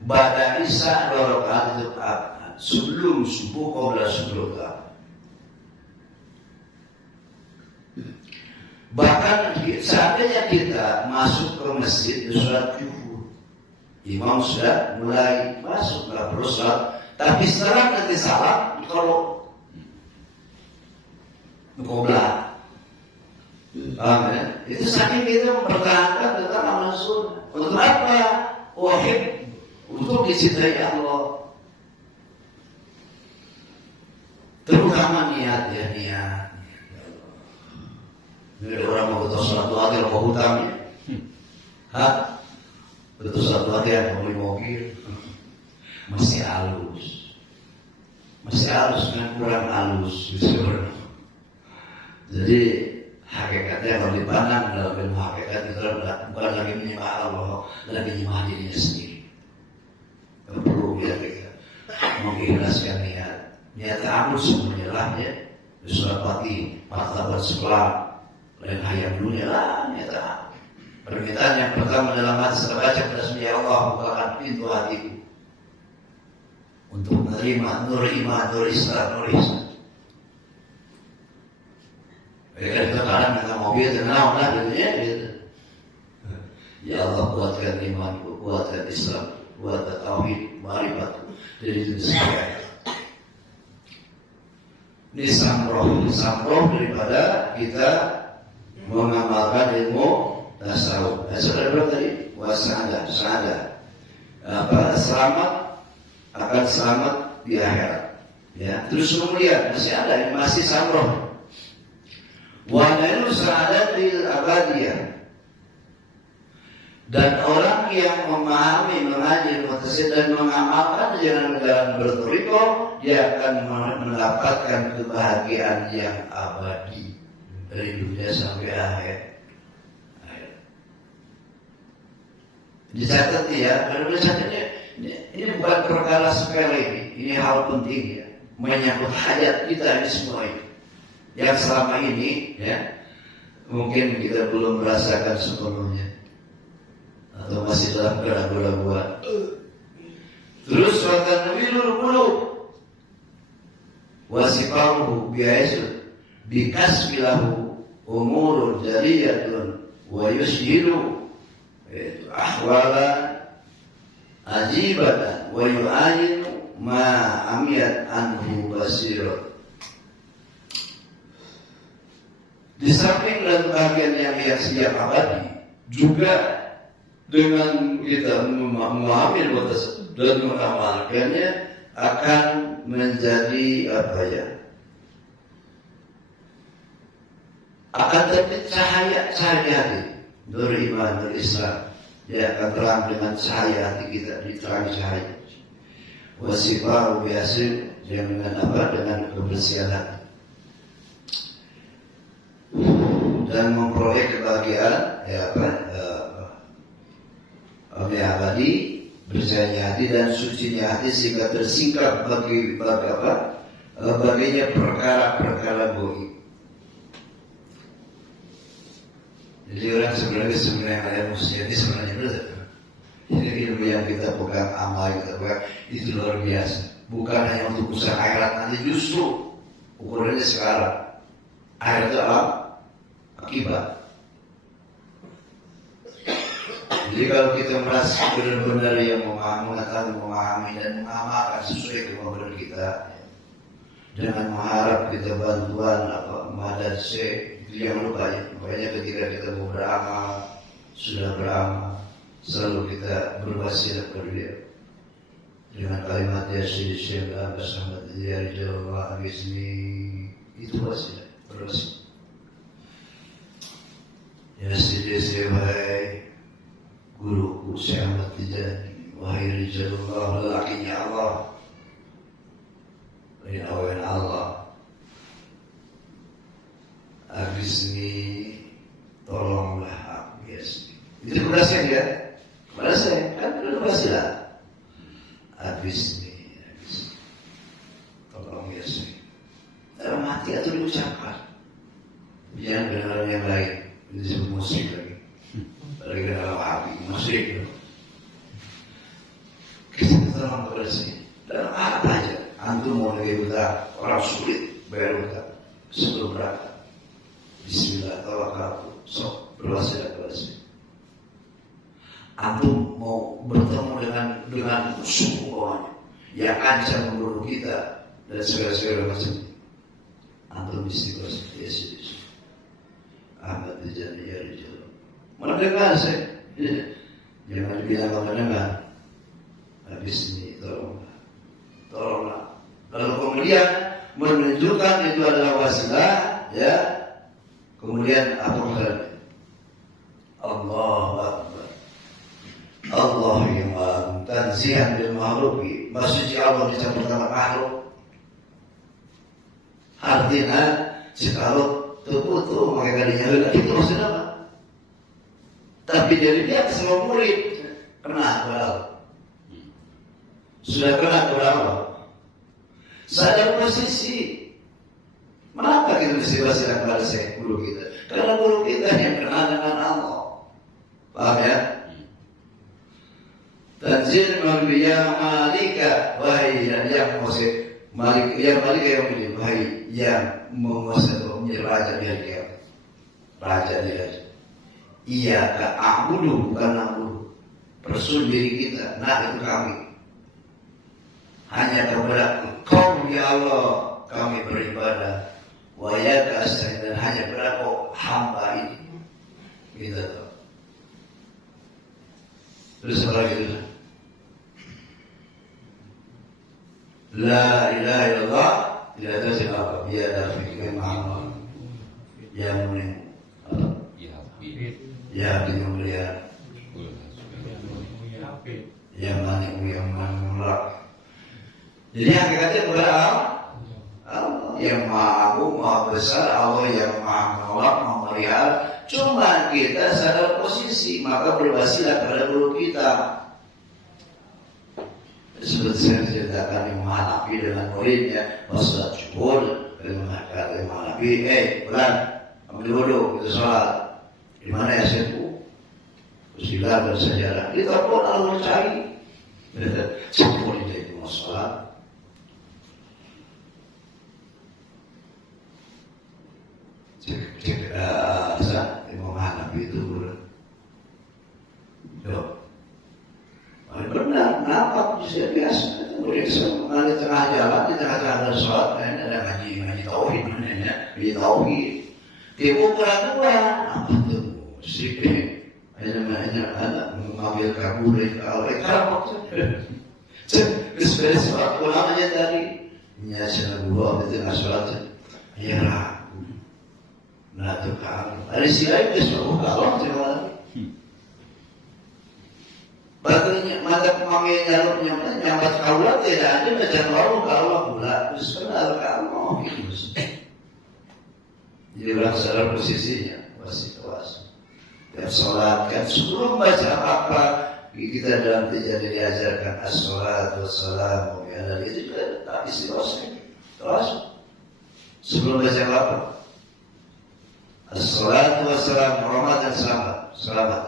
Ba'da isya 2 rakaat itu abad. Sebelum subuh qobla subuh abad. Bahkan seandainya kita masuk ke masjid di sholat zuhur, imam sudah mulai masuk, nggak perlu sholat. Tapi setelah nanti salam, kalau qobla, itu saking kita mempertahankan tentang amal sunnah. Untuk apa? Wahid, untuk dicintai Allah. Terutama niat ya, niat. Ini orang mau betul sholat hati, mau hutang ya? Hah? Betul sholat hati yang mau beli mobil, masih halus, kan kurang halus. Jadi hakikatnya kalau dipandang dalam ilmu hakikat itu bukan lagi menyembah Allah, lagi menyembah dirinya sendiri. Tidak perlu kita mengikhlaskan niat amal semuanya lah ya. Surat hati, martabat sekolah, lain hayat dunia lah niat amal. Permintaan yang pertama dalam hati setelah baca tasbih Allah, bukakan pintu hatiku untuk menerima nur iman, nur Islam, nur Islam. Mereka kadang minta mobil tenang lah gitu. Ya Allah, kuatkan imanku, kuatkan Islam, kuatkan tauhid, ma'rifatku. Jadi itu sekalian. Ini samroh daripada kita mengamalkan ilmu tasawuf. Sudah berapa tadi? Wasada. Akan selamat di akhirat. Ya, terus kemudian masih ada yang masih samroh. Wa nailu sa'adatil abadiyah. Dan orang yang memahami, mengaji, mengetahui dan mengamalkan jalan bertoriko, dia akan mendapatkan kebahagiaan yang abadi dari dunia sampai akhir. Dicatat ya, kalau dicatatnya ini bukan perkara sepele ini hal penting ya, menyangkut hajat kita ini semua ini. Yang selama ini ya mungkin kita belum merasakan sepenuhnya atau masih dalam keraguan-keraguan. Terus kata Nabi dulu wasifahu biaisu bikasbilahu umurun jariyatun wa yushidu ahwala ajibatan wa yu'ayinu ma amiyat anhu basirot. Di samping dan bagian yang siap abadi juga Dengan kita memahami ilmu tersebut dan mengamalkannya akan menjadi apa ya? Akan terbit cahaya hati beriman berislam. Dia akan terang dengan cahaya hati kita, diterangi cahaya. Wasifah biasa dengan apa? Dengan kebersihan hati dan memperoleh kebahagiaan ya apa? Abadi, bersihnya hati dan sucinya hati sehingga tersingkap baginya perkara-perkara goib. Jadi orang sebenarnya ilmu ini sebenarnya benar. Ini ilmu yang kita pegang, amal kita pegang itu luar biasa. Bukan hanya untuk usaha akhirat nanti, justru ukurannya sekarang. Akhirat itu apa? Akibat. Jadi kalau kita merasa benar-benar yang memahami dan mengamalkan sesuai kemampuan kita, dengan mengharap kita bantuan madad itu jangan lupa ya. Makanya ketika kita mau beramal, sudah beramal, selalu kita berwasilah kepada dia dengan kalimat ya Sayyidina bersama dia Jawa Bismi, itu wasilah, berwasilah. Ya Sayyidina guruku Syekh Ahmad Tijani, wahai Rijalullah, lelakinya Allah, ini awan Allah, Agisni, tolonglah aku, yes. Itu berhasil ya, berhasil kan berhasil lah. Agisni, tolong yes. Dalam hati atau diucapkan, jangan dengan yang lain, ini disebut musik lagi. Lagi dalam hati, musik. Kita tolong bersih. Dalam apa aja. Antum mau lagi buta, orang sulit bayar buta sebelum berangkat. Bismillah, tawakkaltu, sok berwasilah. Antum mau bertemu dengan musuh bawahnya yang ancam membunuh kita dan segala macam. Antum istighfar Yesus. Ahmad Tijani ya Rijal. Mendengar saya, jangan dibilang mendengar. Habis ini tolonglah. Kalau kemudian menunjukkan itu adalah wasilah, ya. Kemudian apa kata? Allahu Akbar. Allah yang tanzihan bil mahruki. Maksudnya Allah dicampur dengan makhluk. Artinya kalau tuh makanya kalinya itu maksudnya apa? Tapi dari dia semua murid kena kepada Allah. Sudah kena kepada Allah. Sadar posisi. Mengapa kita mesti wasilah kepada guru kita? Karena guru kita yang kenal dengan Allah. Paham ya? Tanzil ya malika, wahai yang menguasai malik, yang malika yang ini, wahai yang menguasai menjadi raja dia. Raja dia. Iya ka'abudu, bukan na'budu. Persul diri kita, nah itu kami. Hanya kepada Engkau ya Allah kami beribadah. Wa yaka asta'in, dan hanya kepada Kau hamba ini. Gitu tuh. Terus apa lagi itu? La ilaha illallah, tidak tahu siapa. Ya dafiq ma'amal. Ya mu'min. Ya pemulihan. Ya manik yang menolak. Jadi hakikatnya kepada Allah yang maha agung, maha besar, Allah yang maha menolak, maha melihara. Cuma kita sadar posisi, maka berwasilah kepada guru kita. Seperti saya ceritakan Imam Hanafi dengan muridnya, masalah syukur, kata Imam Hanafi, bulan, ambil wudhu, kita sholat. Di mana ya sepuh? Usilah bersejarah. Kita pun Allah cari. Sepuh itu masalah. Imam Hanafi itu benar, kenapa bisa biasa? Kemudian mengalir tengah jalan, di tengah-tengah sholat, ada ngaji tauhid, ngaji tauhid. Dia ukuran dua, apa tuh? Sikit, hanya nanya anak mengambil kabur dari kawin kapok cek beres sholat namanya tadi nyasana gua itu nggak sholat ya ragu nah tuh kalau ada si lain besok kalau cuma batunya mata pemangnya nyambat kaulah tidak ada macam kalau pula terus kenal kamu gitu jadi orang sadar posisinya masih kewas tiap sholat kan sebelum baca apa kita dalam terjadi diajarkan as-sholat wassalamu ala itu juga tak istiqosnya terus sebelum baca apa as-sholat wassalamu rahmat dan selamat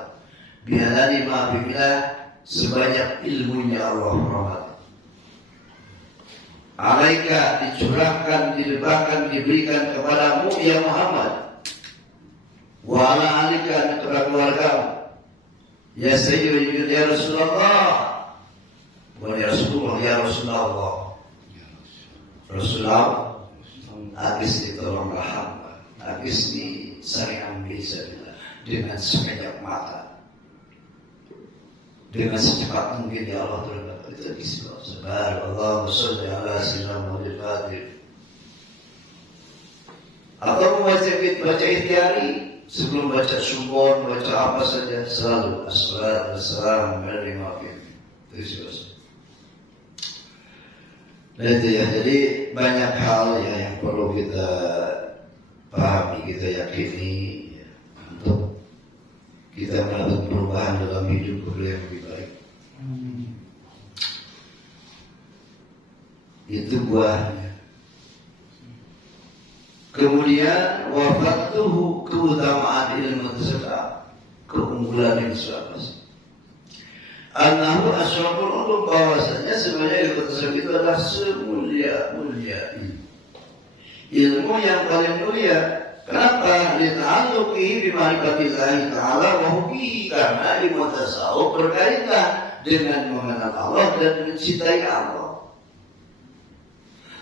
bihalani ma'afibillah sebanyak ilmunya Allah rahmat alaika dicurahkan, dilimpahkan, diberikan kepadamu ya Muhammad wa ala alika kepada keluargamu ya Sayyid ya Rasulullah wa ya Rasulullah Rasulullah habis ditolonglah hamba habis disayang bisa dengan sebanyak mata dengan secepat mungkin ya Allah terhadap itu disebut subhanallah sholli ala sayyidina Muhammad al-Fatih atau baca ikhtiari sebelum baca sumbon, baca apa saja selalu as-salatu wassalamu ala al-maqim itu sih. Nah itu ya, jadi banyak hal ya yang perlu kita pahami, kita yakini ya, untuk kita mendapat perubahan dalam hidup yang lebih baik. Itu buahnya. Kemudian wafatuhu keutamaan ilmu tersebut, keunggulan yang sebagus. Annahu asyraful ulum bahwasanya sebenarnya ilmu tersebut itu adalah semulia-mulia ilmu yang paling mulia. Kenapa? Lita'alluqihi bima'rifatillahi ta'ala wa hubbihi, karena ilmu tasawuf berkaitan dengan mengenal Allah dan mencintai Allah.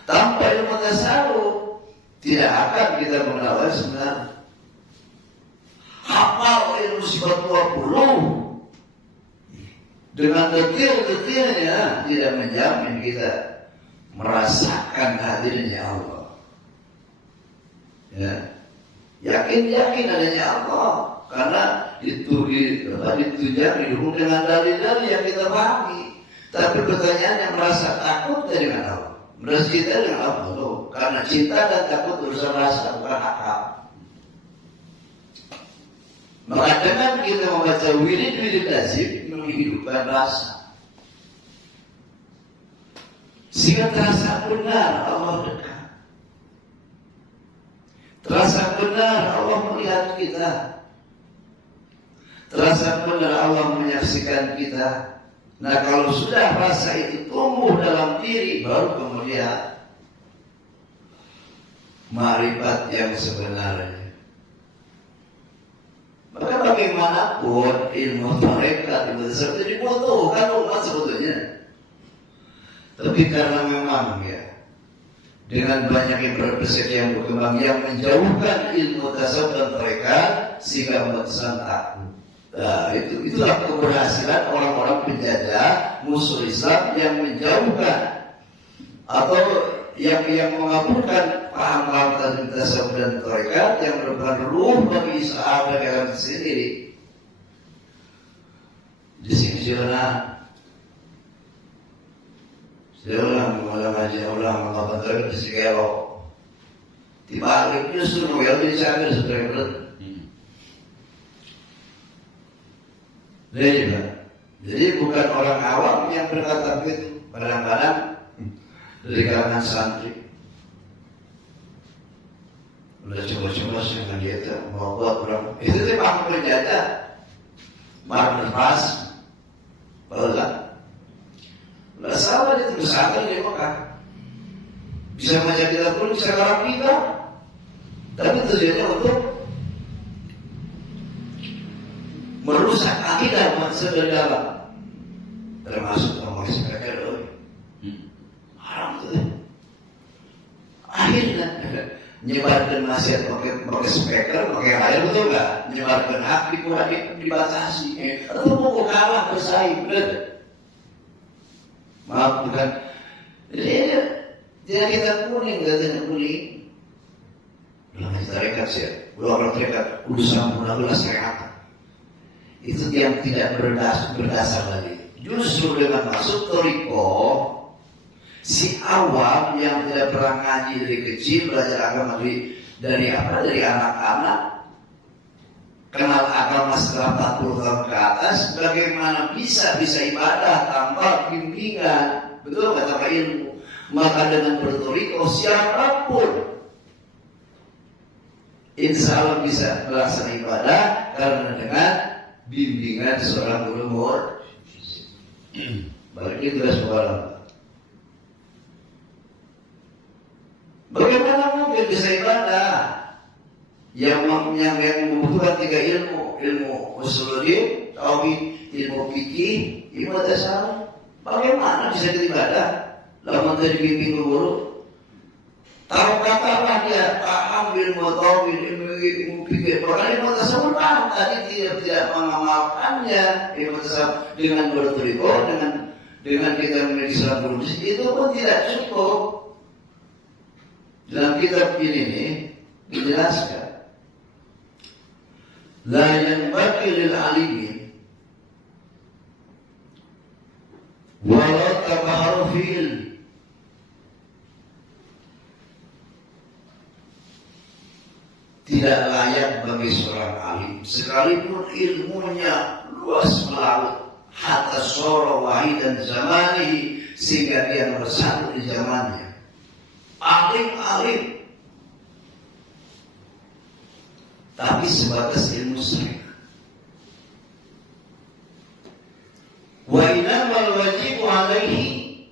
Tanpa ilmu tasawuf tidak akan kita mengenal Allah sebenarnya. Hafal ilmu sifat 20 dengan detail-detailnya tidak menjamin kita merasakan hadirnya Allah. Ya. Yakin adanya Allah karena ditujang didukung dengan dalil-dalil yang kita pahami. Tapi pertanyaan yang merasa takut dari mana Allah? Merasa kita dengan apa? Loh, karena cinta dan takut urusan rasa bukan akal. Maka dengan kita membaca wirid-wirid lazim menghidupkan rasa, sehingga terasa benar Allah dekat. Terasa benar Allah melihat kita. Terasa benar Allah menyaksikan kita. Nah kalau sudah rasa itu tumbuh dalam diri, baru kemudian ma'rifat yang sebenarnya. Maka bagaimanapun ilmu tarekat itu dibutuhkan umat sebetulnya. Tapi karena memang ya dengan banyaknya persepsi yang berkembang yang menjauhkan ilmu tasawuf dan tarekat sehingga umat Islam takut. Nah, itulah keberhasilan orang-orang penjajah musuh Islam yang menjauhkan atau yang mengabulkan paham-paham tentang tasawuf dan tarekat yang merupakan ruh bagi sahabat yang sendiri. Di sini saya ulang ngaji ulang mengapa tarekat di segala dibalik justru yang dicari sebenarnya. Jadi bukan orang awam yang berkata begitu, kadang-kadang dari kalangan santri udah coba-coba dengan dia itu mau buat orang itu tuh mampu penjajah marah nafas berulang udah salah itu besar di Mekah bisa baca kita pun bisa karang kita tapi tujuannya untuk merusak akidah manusia dari dalam, termasuk orang mereka doi. Haram tuh. Akhirnya nyebarkan nasihat pakai pakai speaker, pakai air, betul nggak? Menyebarkan hak dibatasi. Atau mau kalah bersaing, benar? Maaf bukan. Jadi tidak kita kuning, katanya kuning. Belum tarekat sih, belum tarekat urusan benar-benar sehat. Itu yang tidak berdasar lagi. Justru dengan masuk toriko, si awam yang tidak pernah ngaji dari kecil, belajar agama dari anak-anak, kenal agama setelah 40 tahun ke atas, bagaimana bisa ibadah tanpa bimbingan, betul kata Pak ilmu. Maka dengan bertoriko siapapun insya Allah bisa melaksanakan ibadah karena dengan bimbingan seorang guru mursyid. Balik itu seorang. Bagaimana mungkin bisa ibadah yang membutuhkan 3 ilmu usuluddin, tauhid, ilmu fikih, ilmu tasawuf? Bagaimana bisa beribadah? Lalu dari bimbing guru, tahu katalah dia paham ilmu tauhid, ilmu fikih, bahkan ilmu tasawuf tadi tidak mengamalkannya. Ilmu tasawuf dengan bertoriko, dengan kita memiliki Islam guru itu pun tidak cukup. Dalam kitab ini dijelaskan, la yanbaghi lil alimin walau tabaharu fil tidak layak bagi seorang alim sekalipun ilmunya luas melaut hatta sora wahidan zamanihi sehingga dia bersatu di zamannya. Alim tapi sebatas ilmu syar'i. Wa innamal wajibu alaihi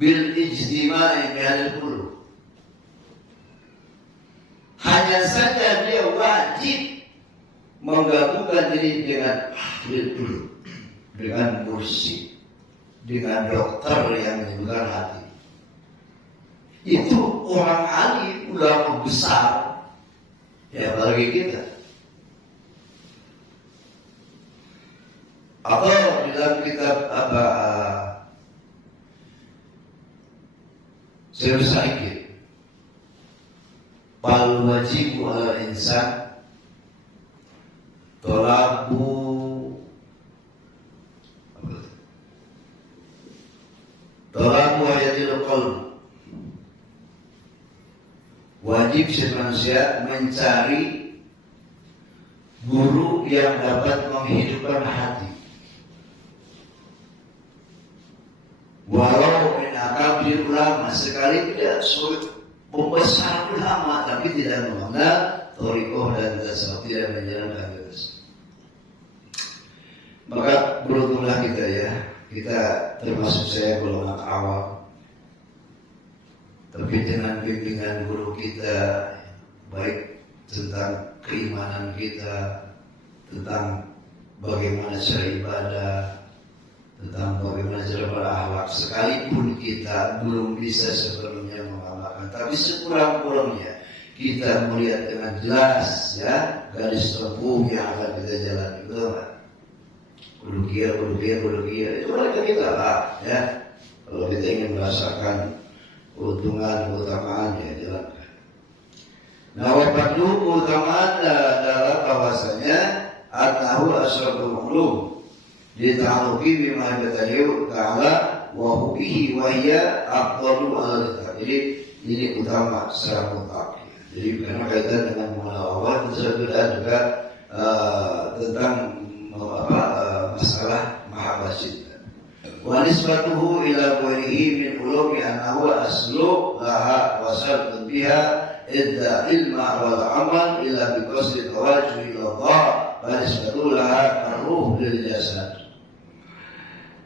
bil ijtima'i bihal qulub. Hanya saja dia wajib menggabungkan diri dengan ahli qulub, dengan mursyid, dengan dokter yang menyembuhkan hati. Itu orang alim, ulama besar ya bagi kita. Atau di dalam kitab Syekh Sa'id, bal wajibu ala insan talabu hayatil qalb. Wajib si manusia mencari guru yang dapat menghidupkan hati. Walau menakabir ulama, sekali dia sulit pembesar ulama, tapi tidak mengenal torikoh dan tasawuf, tidak menjalankan itu. Maka beruntunglah kita ya, kita termasuk saya golongan awam. Tapi dengan bimbingan guru kita, baik tentang keimanan kita, tentang bagaimana cara ibadah, tentang bagaimana cara berakhlak, sekalipun kita belum bisa sepenuhnya mengamalkan, tapi sekurang-kurangnya kita melihat dengan jelas ya garis tempuh yang akan kita jalani, betul nggak? Kudu kia, itu mereka kita lah ya. Kalau kita ingin merasakan keuntungan, keutamaan ya jalankan. Nah, wabadu keutamaan adalah bahwasanya atahu asrabul ma'lum dita'aluki bima yatahiyu ta'ala wa hubihi wa hiya afdalu al-litar. Jadi ini utama secara mutlak. Jadi karena kaitan dengan mengenal Allah, itu juga tentang masalah mahabbah cinta. Wa nisbatuhu ila ghairihi min ulumi annahu aslu laha wa syartun biha idda ilma wal amal ila biqasdi tawajuh ila Allah wa nisbatuhu laha arruh lil jasad.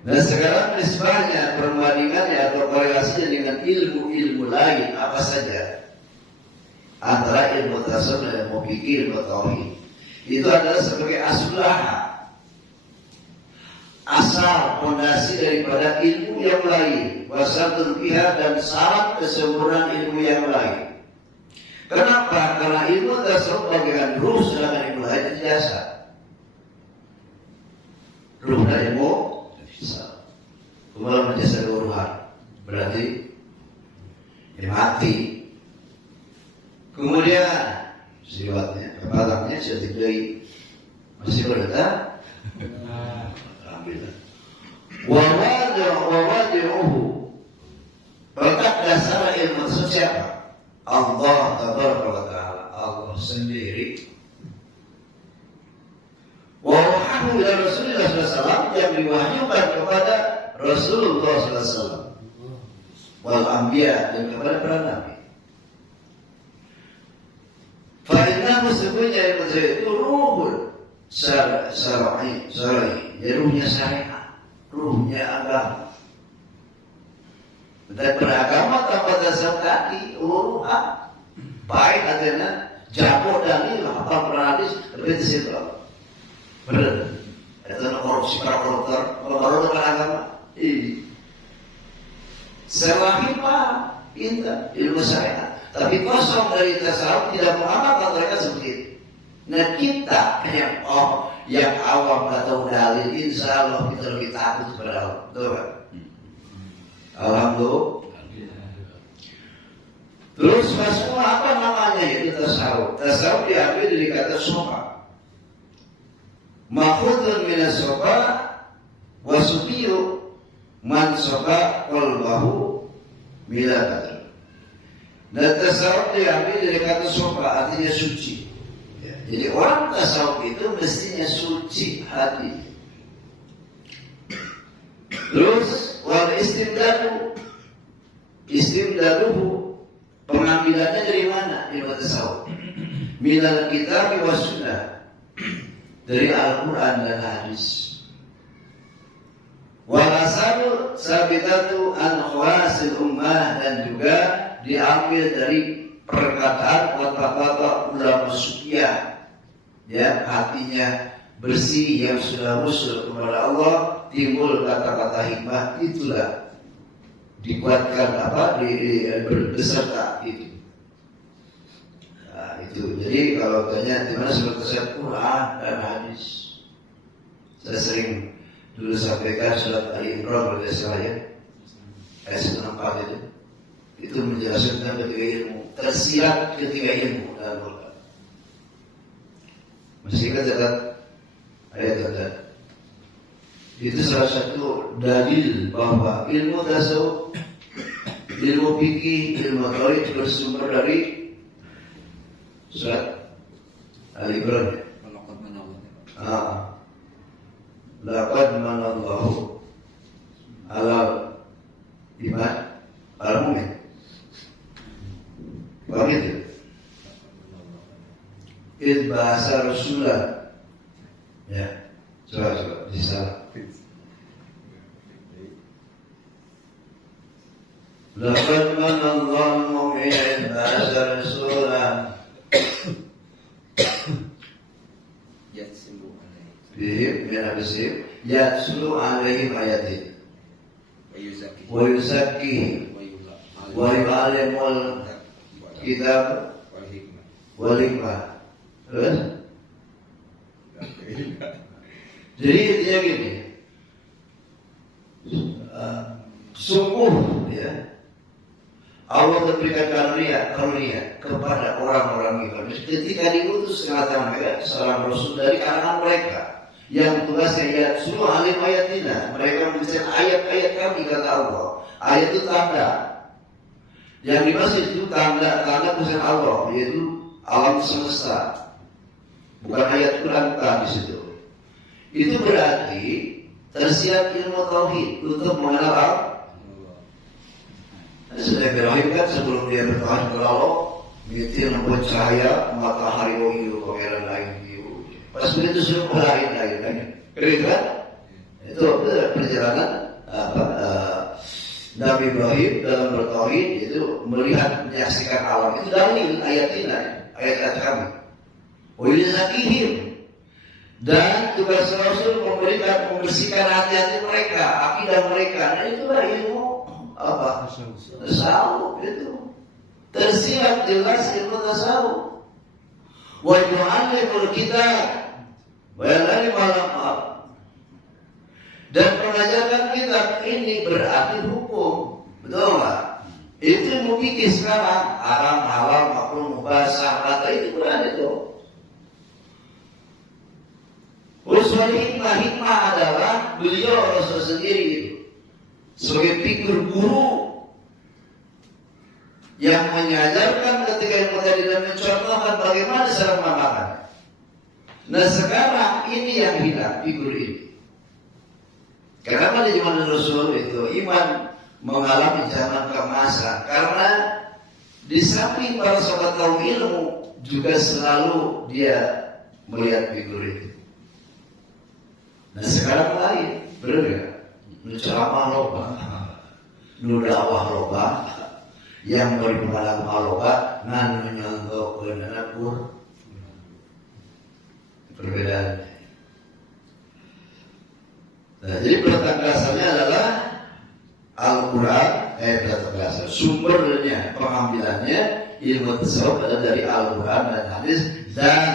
Dan sekarang nisbahnya, perbandingannya atau korelasinya dengan ilmu-ilmu lain apa saja, antara ilmu tasawuf dan ilmu fikih, ilmu tauhid, itu adalah sebagai asulaha, asal fondasi daripada ilmu yang lain, wasatun biha, dan syarat kesempurnaan ilmu yang lain. Kenapa? Karena ilmu tasawuf bagian ruh, sedangkan ilmu hadis jasad. Ruh dan ilmu kemudian menjadi ruhan, berarti mati. Kemudian sifatnya, kepalanya seperti dari masih berada. Alhamdulillah. Wawadi'uhu. Letak dasar ilmu itu siapa? Allah Tabaraka wa Ta'ala, Allah sendiri. Wawahamu ila Rasulullah SAW, yang diwahyukan kepada Rasulullah SAW, wal anbiya, dan kepada para nabi. Fa'innahu sebenarnya ilmu itu ruhul syar'i, ya ruhnya syariat, ruhnya agama. Dan beragama tanpa dasar tadi uruhan baik adanya jago dalil apa hadis lebih disitu benar itu korupsi koruptor agama ini selain pak pintar ilmu syariat tapi kosong dari tasawuf tidak mengamalkan mereka seperti itu. Nah kita yang awam nggak tahu dalil, insya Allah kita lebih takut kepada Allah. Betul kan? Alhamdulillah. Terus semua apa namanya itu tasawuf? Tasawuf diambil dari kata sofa. Makhudun minas sofa wasufiyu man sofa qalbahu milakat. Dan tasawuf diambil dari kata sofa, artinya suci. Jadi orang tasawuf itu mestinya suci hati. Terus wal istimdaluhu, pengambilannya dari mana? Ilmu tasawuf. Minal kitab wa sunnah, dari Al-Quran dan hadis. Wal asalu sabitatu an khawasil ummah, dan juga diambil dari perkataan kata-kata ulama sufiah, ya, hatinya bersih yang sudah usul kepada Allah, timbul kata-kata hikmah, itulah dikuatkan beserta itu. Nah, itu. Jadi kalau tanya di mana sumber tasawuf, Quran dan hadis. Saya sering dulu sampaikan surat Ali Imran pada saya, ayat 64 itu. Itu menjelaskan tentang ketiga ilmu, tersirat ketiga ilmu dalam Quran. Masih ingat catat ayat catat. Itu salah satu dalil bahwa ilmu tasawuf, ilmu fikih, ilmu tauhid bersumber dari surat Al-Imran. Laqad manallahu ala iman al-mu'min. Begitu. Itu bahasa Rasulullah. Ya, coba bisa. Laqad manallahu al-mu'min bahasa Rasulullah. Bihim min abisihim yatslu alaihim ayatin wa yuzakkihim wa yu'allimul kitab wal hikmah. Terus? Jadi intinya gini, sungguh ya Allah memberikan karunia kepada orang-orang Ibrani ketika diutus ke atas mereka seorang Rasul dari kalangan mereka yang tugasnya ya suruh alim ayatina, mereka membaca ayat-ayat kami, kata Allah. Ayat itu tanda, yang dimaksud itu tanda tulisan Allah, yaitu alam semesta, bukan ayat Quran di situ. Itu berarti tersiap ilmu tauhid untuk mengenal Allah. Sudah Ibrahim kan sebelum dia bertahan kepada Allah, mengitir membuat cahaya matahari wahyu pangeran lain biru. Pas begitu suruh lain. Keren kan? Itu perjalanan Nabi Ibrahim dalam bertauhid, itu melihat, menyaksikan alam. Itu dalil ayat ini, ayat kami. Wa'ilzakihim, dan tugas Rasul membersihkan hati-hati mereka, akidah mereka. Dan itulah ilmu tasawuf itu. tersirat jelas ilmu tasawuf. Wa yu'allimul kitab wa malam dan mengajarkan kitab ini berarti hukum, betul nggak? Itu ilmu fikih sekarang, haram, halal, makruh, mubah, sah, itu berarti itu. Usul hikmah adalah beliau Rasul sendiri sebagai figur guru yang mengajarkan ketika ilmu tadi dan mencontohkan bagaimana cara mengamalkan. Nah sekarang ini yang hilang figur ini. Kenapa di zaman Rasul itu iman mengalami zaman keemasan? Karena di samping para sahabat tahu ilmu juga selalu dia melihat figur itu. Nah sekarang lain, benar ya? Nu ceramah loba, nu dakwah loba, yang beri pengalaman loba, nan menyontoh ke nanapur. Perbedaan. Nah, jadi peletakan dasarnya adalah Al-Quran, peletakan dasar sumbernya, pengambilannya ilmu tasawuf adalah dari Al-Quran dan hadis dan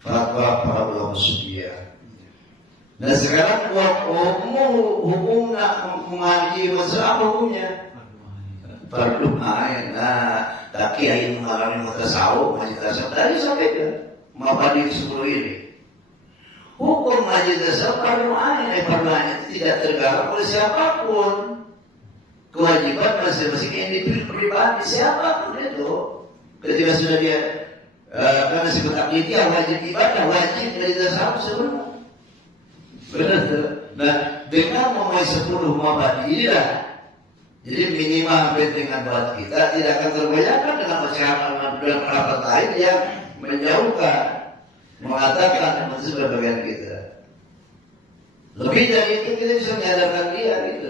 fatwa para ulama sufiah. Nah sekarang hukum mengaji masalah hukumnya fardu ain. Nah tak kiai mengalami tasawuf, ngaji tasawuf dari sampai ke mabadi 10 ini. Hukum ngaji tasawuf fardu ain, fardu ain tidak tergarap oleh siapapun. Kewajiban masing-masing individu pribadi siapapun itu. Ketika sudah dia karena sifat akidiyah wajib ibadah, wajib ngaji tasawuf sebenarnya. Benar. Nah, dengan memulai 10 mabadi inilah, jadi minimal dengan buat kita tidak akan terbayangkan dengan percakapan dan pendapat lain yang menjauhkan, mengatakan itu sebagian kita. Lebih dari itu kita bisa menyadarkan dia gitu.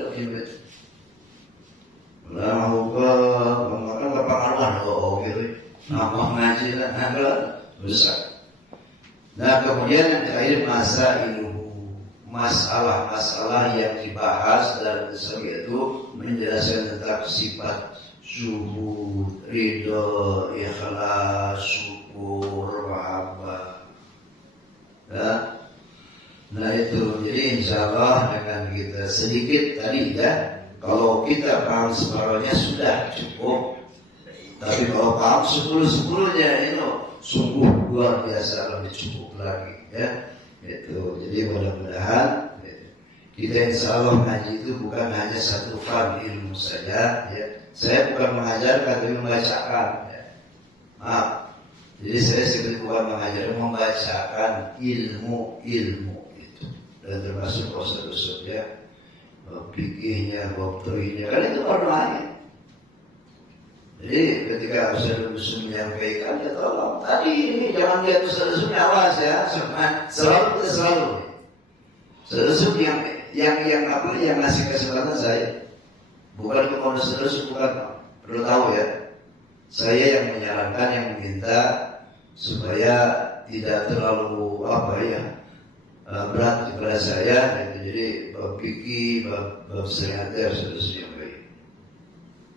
Nah, makan kepengaruhan gitu. Nama ngaji dan besar. Nah, kemudian yang terakhir masa ilmu. Masalah-masalah yang dibahas dalam Islam itu menjelaskan tentang sifat zuhud, ridho, ikhlas, syukur, mahabbah. Ya. Nah itu, jadi insya Allah dengan kita sedikit tadi ya, kalau kita paham separuhnya sudah cukup. Tapi kalau paham 10-10-nya itu sungguh luar biasa, lebih cukup lagi ya. Itu jadi mudah-mudahan kita insya Allah ngaji itu bukan hanya satu fard ilmu saja ya. Saya bukan mengajarkan tapi membacakan ya. Maaf, jadi saya sebut bukan mengajar, membacakan ilmu itu dan termasuk proses ya, fikihnya, doktrinya, karena itu orang lain. Jadi ketika Ustaz menyampaikan, ya tolong tadi ini jangan lihat Ustaz awas ya, selalu yang ngasih kesempatan saya, bukan kepada Ustaz, bukan, perlu tahu ya, saya yang menyarankan, yang meminta supaya tidak terlalu berat kepada saya, jadi bab fikih, bab syariat harus disampaikan.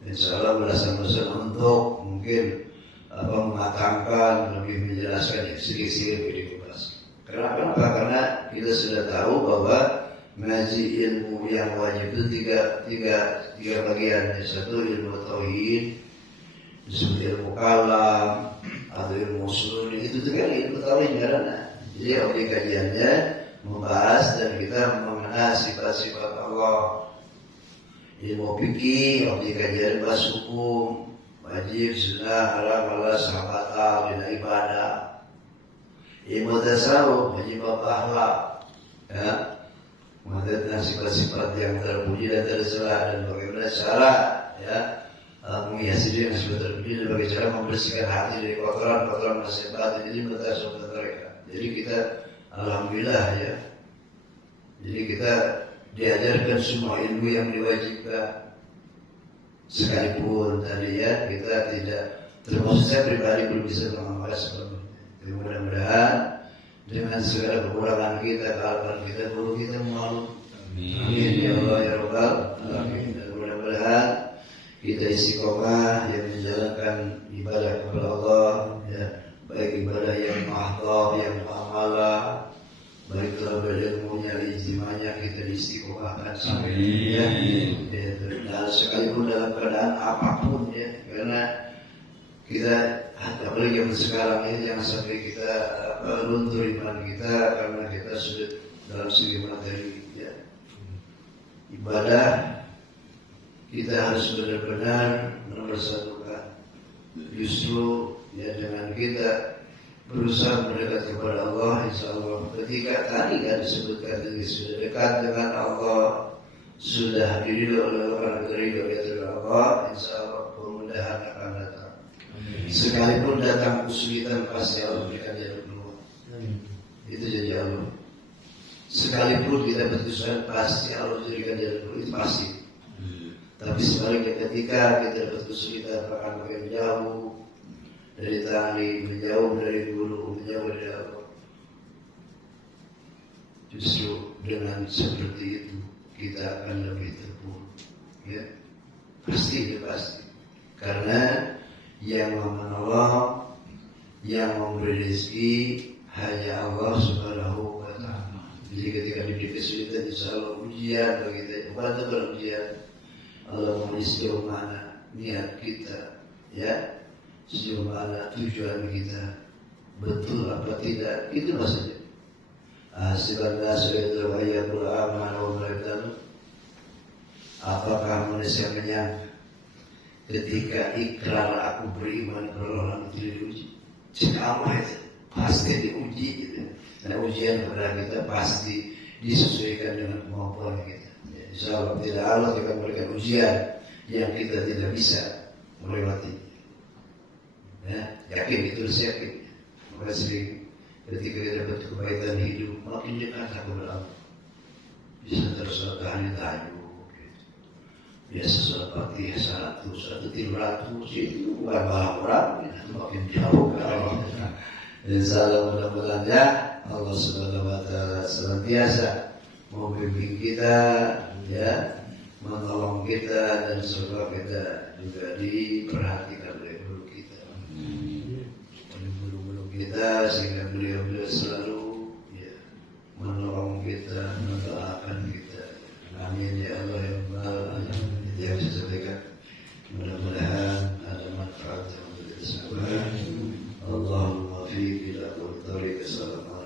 Insya Allah belasan untuk mungkin mematangkan, lebih menjelaskan sedikit-sedikit dibahas. Kenapa? Karena kita sudah tahu bahwa ngaji ilmu yang wajib itu tiga bagian. Satu ilmu tauhid, disebut ilmu kalam atau ilmu usul, itu juga ilmu tauhid karena. Jadi objek kajiannya membahas dan kita mengenal sifat-sifat Allah. Ilmu fikih, objek kajian bahas hukum, wajib, sunnah, haram, halal, sah, bina ibadah. Ilmu tasawuf, wajib akhlak, ya, mengatakan sifat-sifat yang terpuji dan tercela dan bagaimana cara, ya, menghiasi diri yang sudah terpuji dan bagaimana cara membersihkan hati dari kotoran nasihat batin. Jadi tasawuf mereka. Jadi kita, alhamdulillah ya, jadi kita diajarkan semua ilmu yang diwajibkan, sekalipun tadi ya kita tidak, termasuk saya pribadi belum bisa mengamalkan seperti itu. Mudah-mudahan dengan segala kekurangan kita, kealaman kita, perlu kita malu. Amin ya Allah ya Rabbal Alamin. Dan mudah-mudahan kita istiqomah yang menjalankan ibadah kepada Allah, ya, baik ibadah yang mahdhah, yang muamalah, baik dalam ilmunya, ijtimanya kita istiqomahkan sampai ya, dan sekalipun dalam keadaan apapun ya, karena kita apalagi yang sekarang ini jangan sampai kita luntur iman kita karena kita sudah dalam segi materi ya. Ibadah kita harus benar-benar mempersatukan. Justru ya dengan kita berusaha mendekat kepada Allah, insya Allah ketika tadi kan disebutkan sudah dekat dengan Allah, sudah diridhoi oleh orang ridho dari Allah, insya Allah kemudahan akan datang. Sekalipun datang kesulitan pasti Allah berikan jalan keluar. Itu jadi Allah. Sekalipun kita berkesulitan pasti Allah berikan jalan keluar, itu pasti. Tapi sebaliknya ketika kita dapat kesulitan akan makin jauh dari tali, menjauh dari guru, menjauh dari Allah. Justru dengan seperti itu kita akan lebih terpuruk. Ya, pasti. Karena yang menolong, yang memberi rezeki hanya Allah Subhanahu wa Ta'ala. Jadi ketika diberi kesulitan, insya Allah ujian bagi kita, bukan ujian. Allah mau sejauh mana niat kita, ya, sejauh mana tujuan kita, betul apa tidak, itu maksudnya. Sebenarnya sudah ayyatul aman wa barakatuh. Apakah manusia menyangka ketika ikrar aku beriman kepada orang itu diuji? Jika Allah itu pasti diuji gitu. Dan ujian kepada kita pasti disesuaikan dengan kemampuan kita. Insya Allah tidak Allah akan memberikan ujian yang kita tidak bisa melewati. Ya, yakin itu yakin. Maka sering ketika kita dapat kebaikan hidup makin dekat kepada Allah. Bisa terus tahajud. Biasa sholat Fatihah 100, 300 itu bukan orang makin jauh ke Allah. Insya Allah mudah-mudahan ya Allah Subhanahu wa Ta'ala senantiasa membimbing kita, ya, menolong kita dan semoga kita juga diperhatikan oleh guru kita, oleh guru-guru kita sehingga beliau selalu ya menolong kita, mendoakan kita. Amin ya Allah ya Rabbal alamin. Yang saya sampaikan mudah-mudahan ada manfaat untuk kita semua. Allahumma fi ila tariq. Assalamualaikum.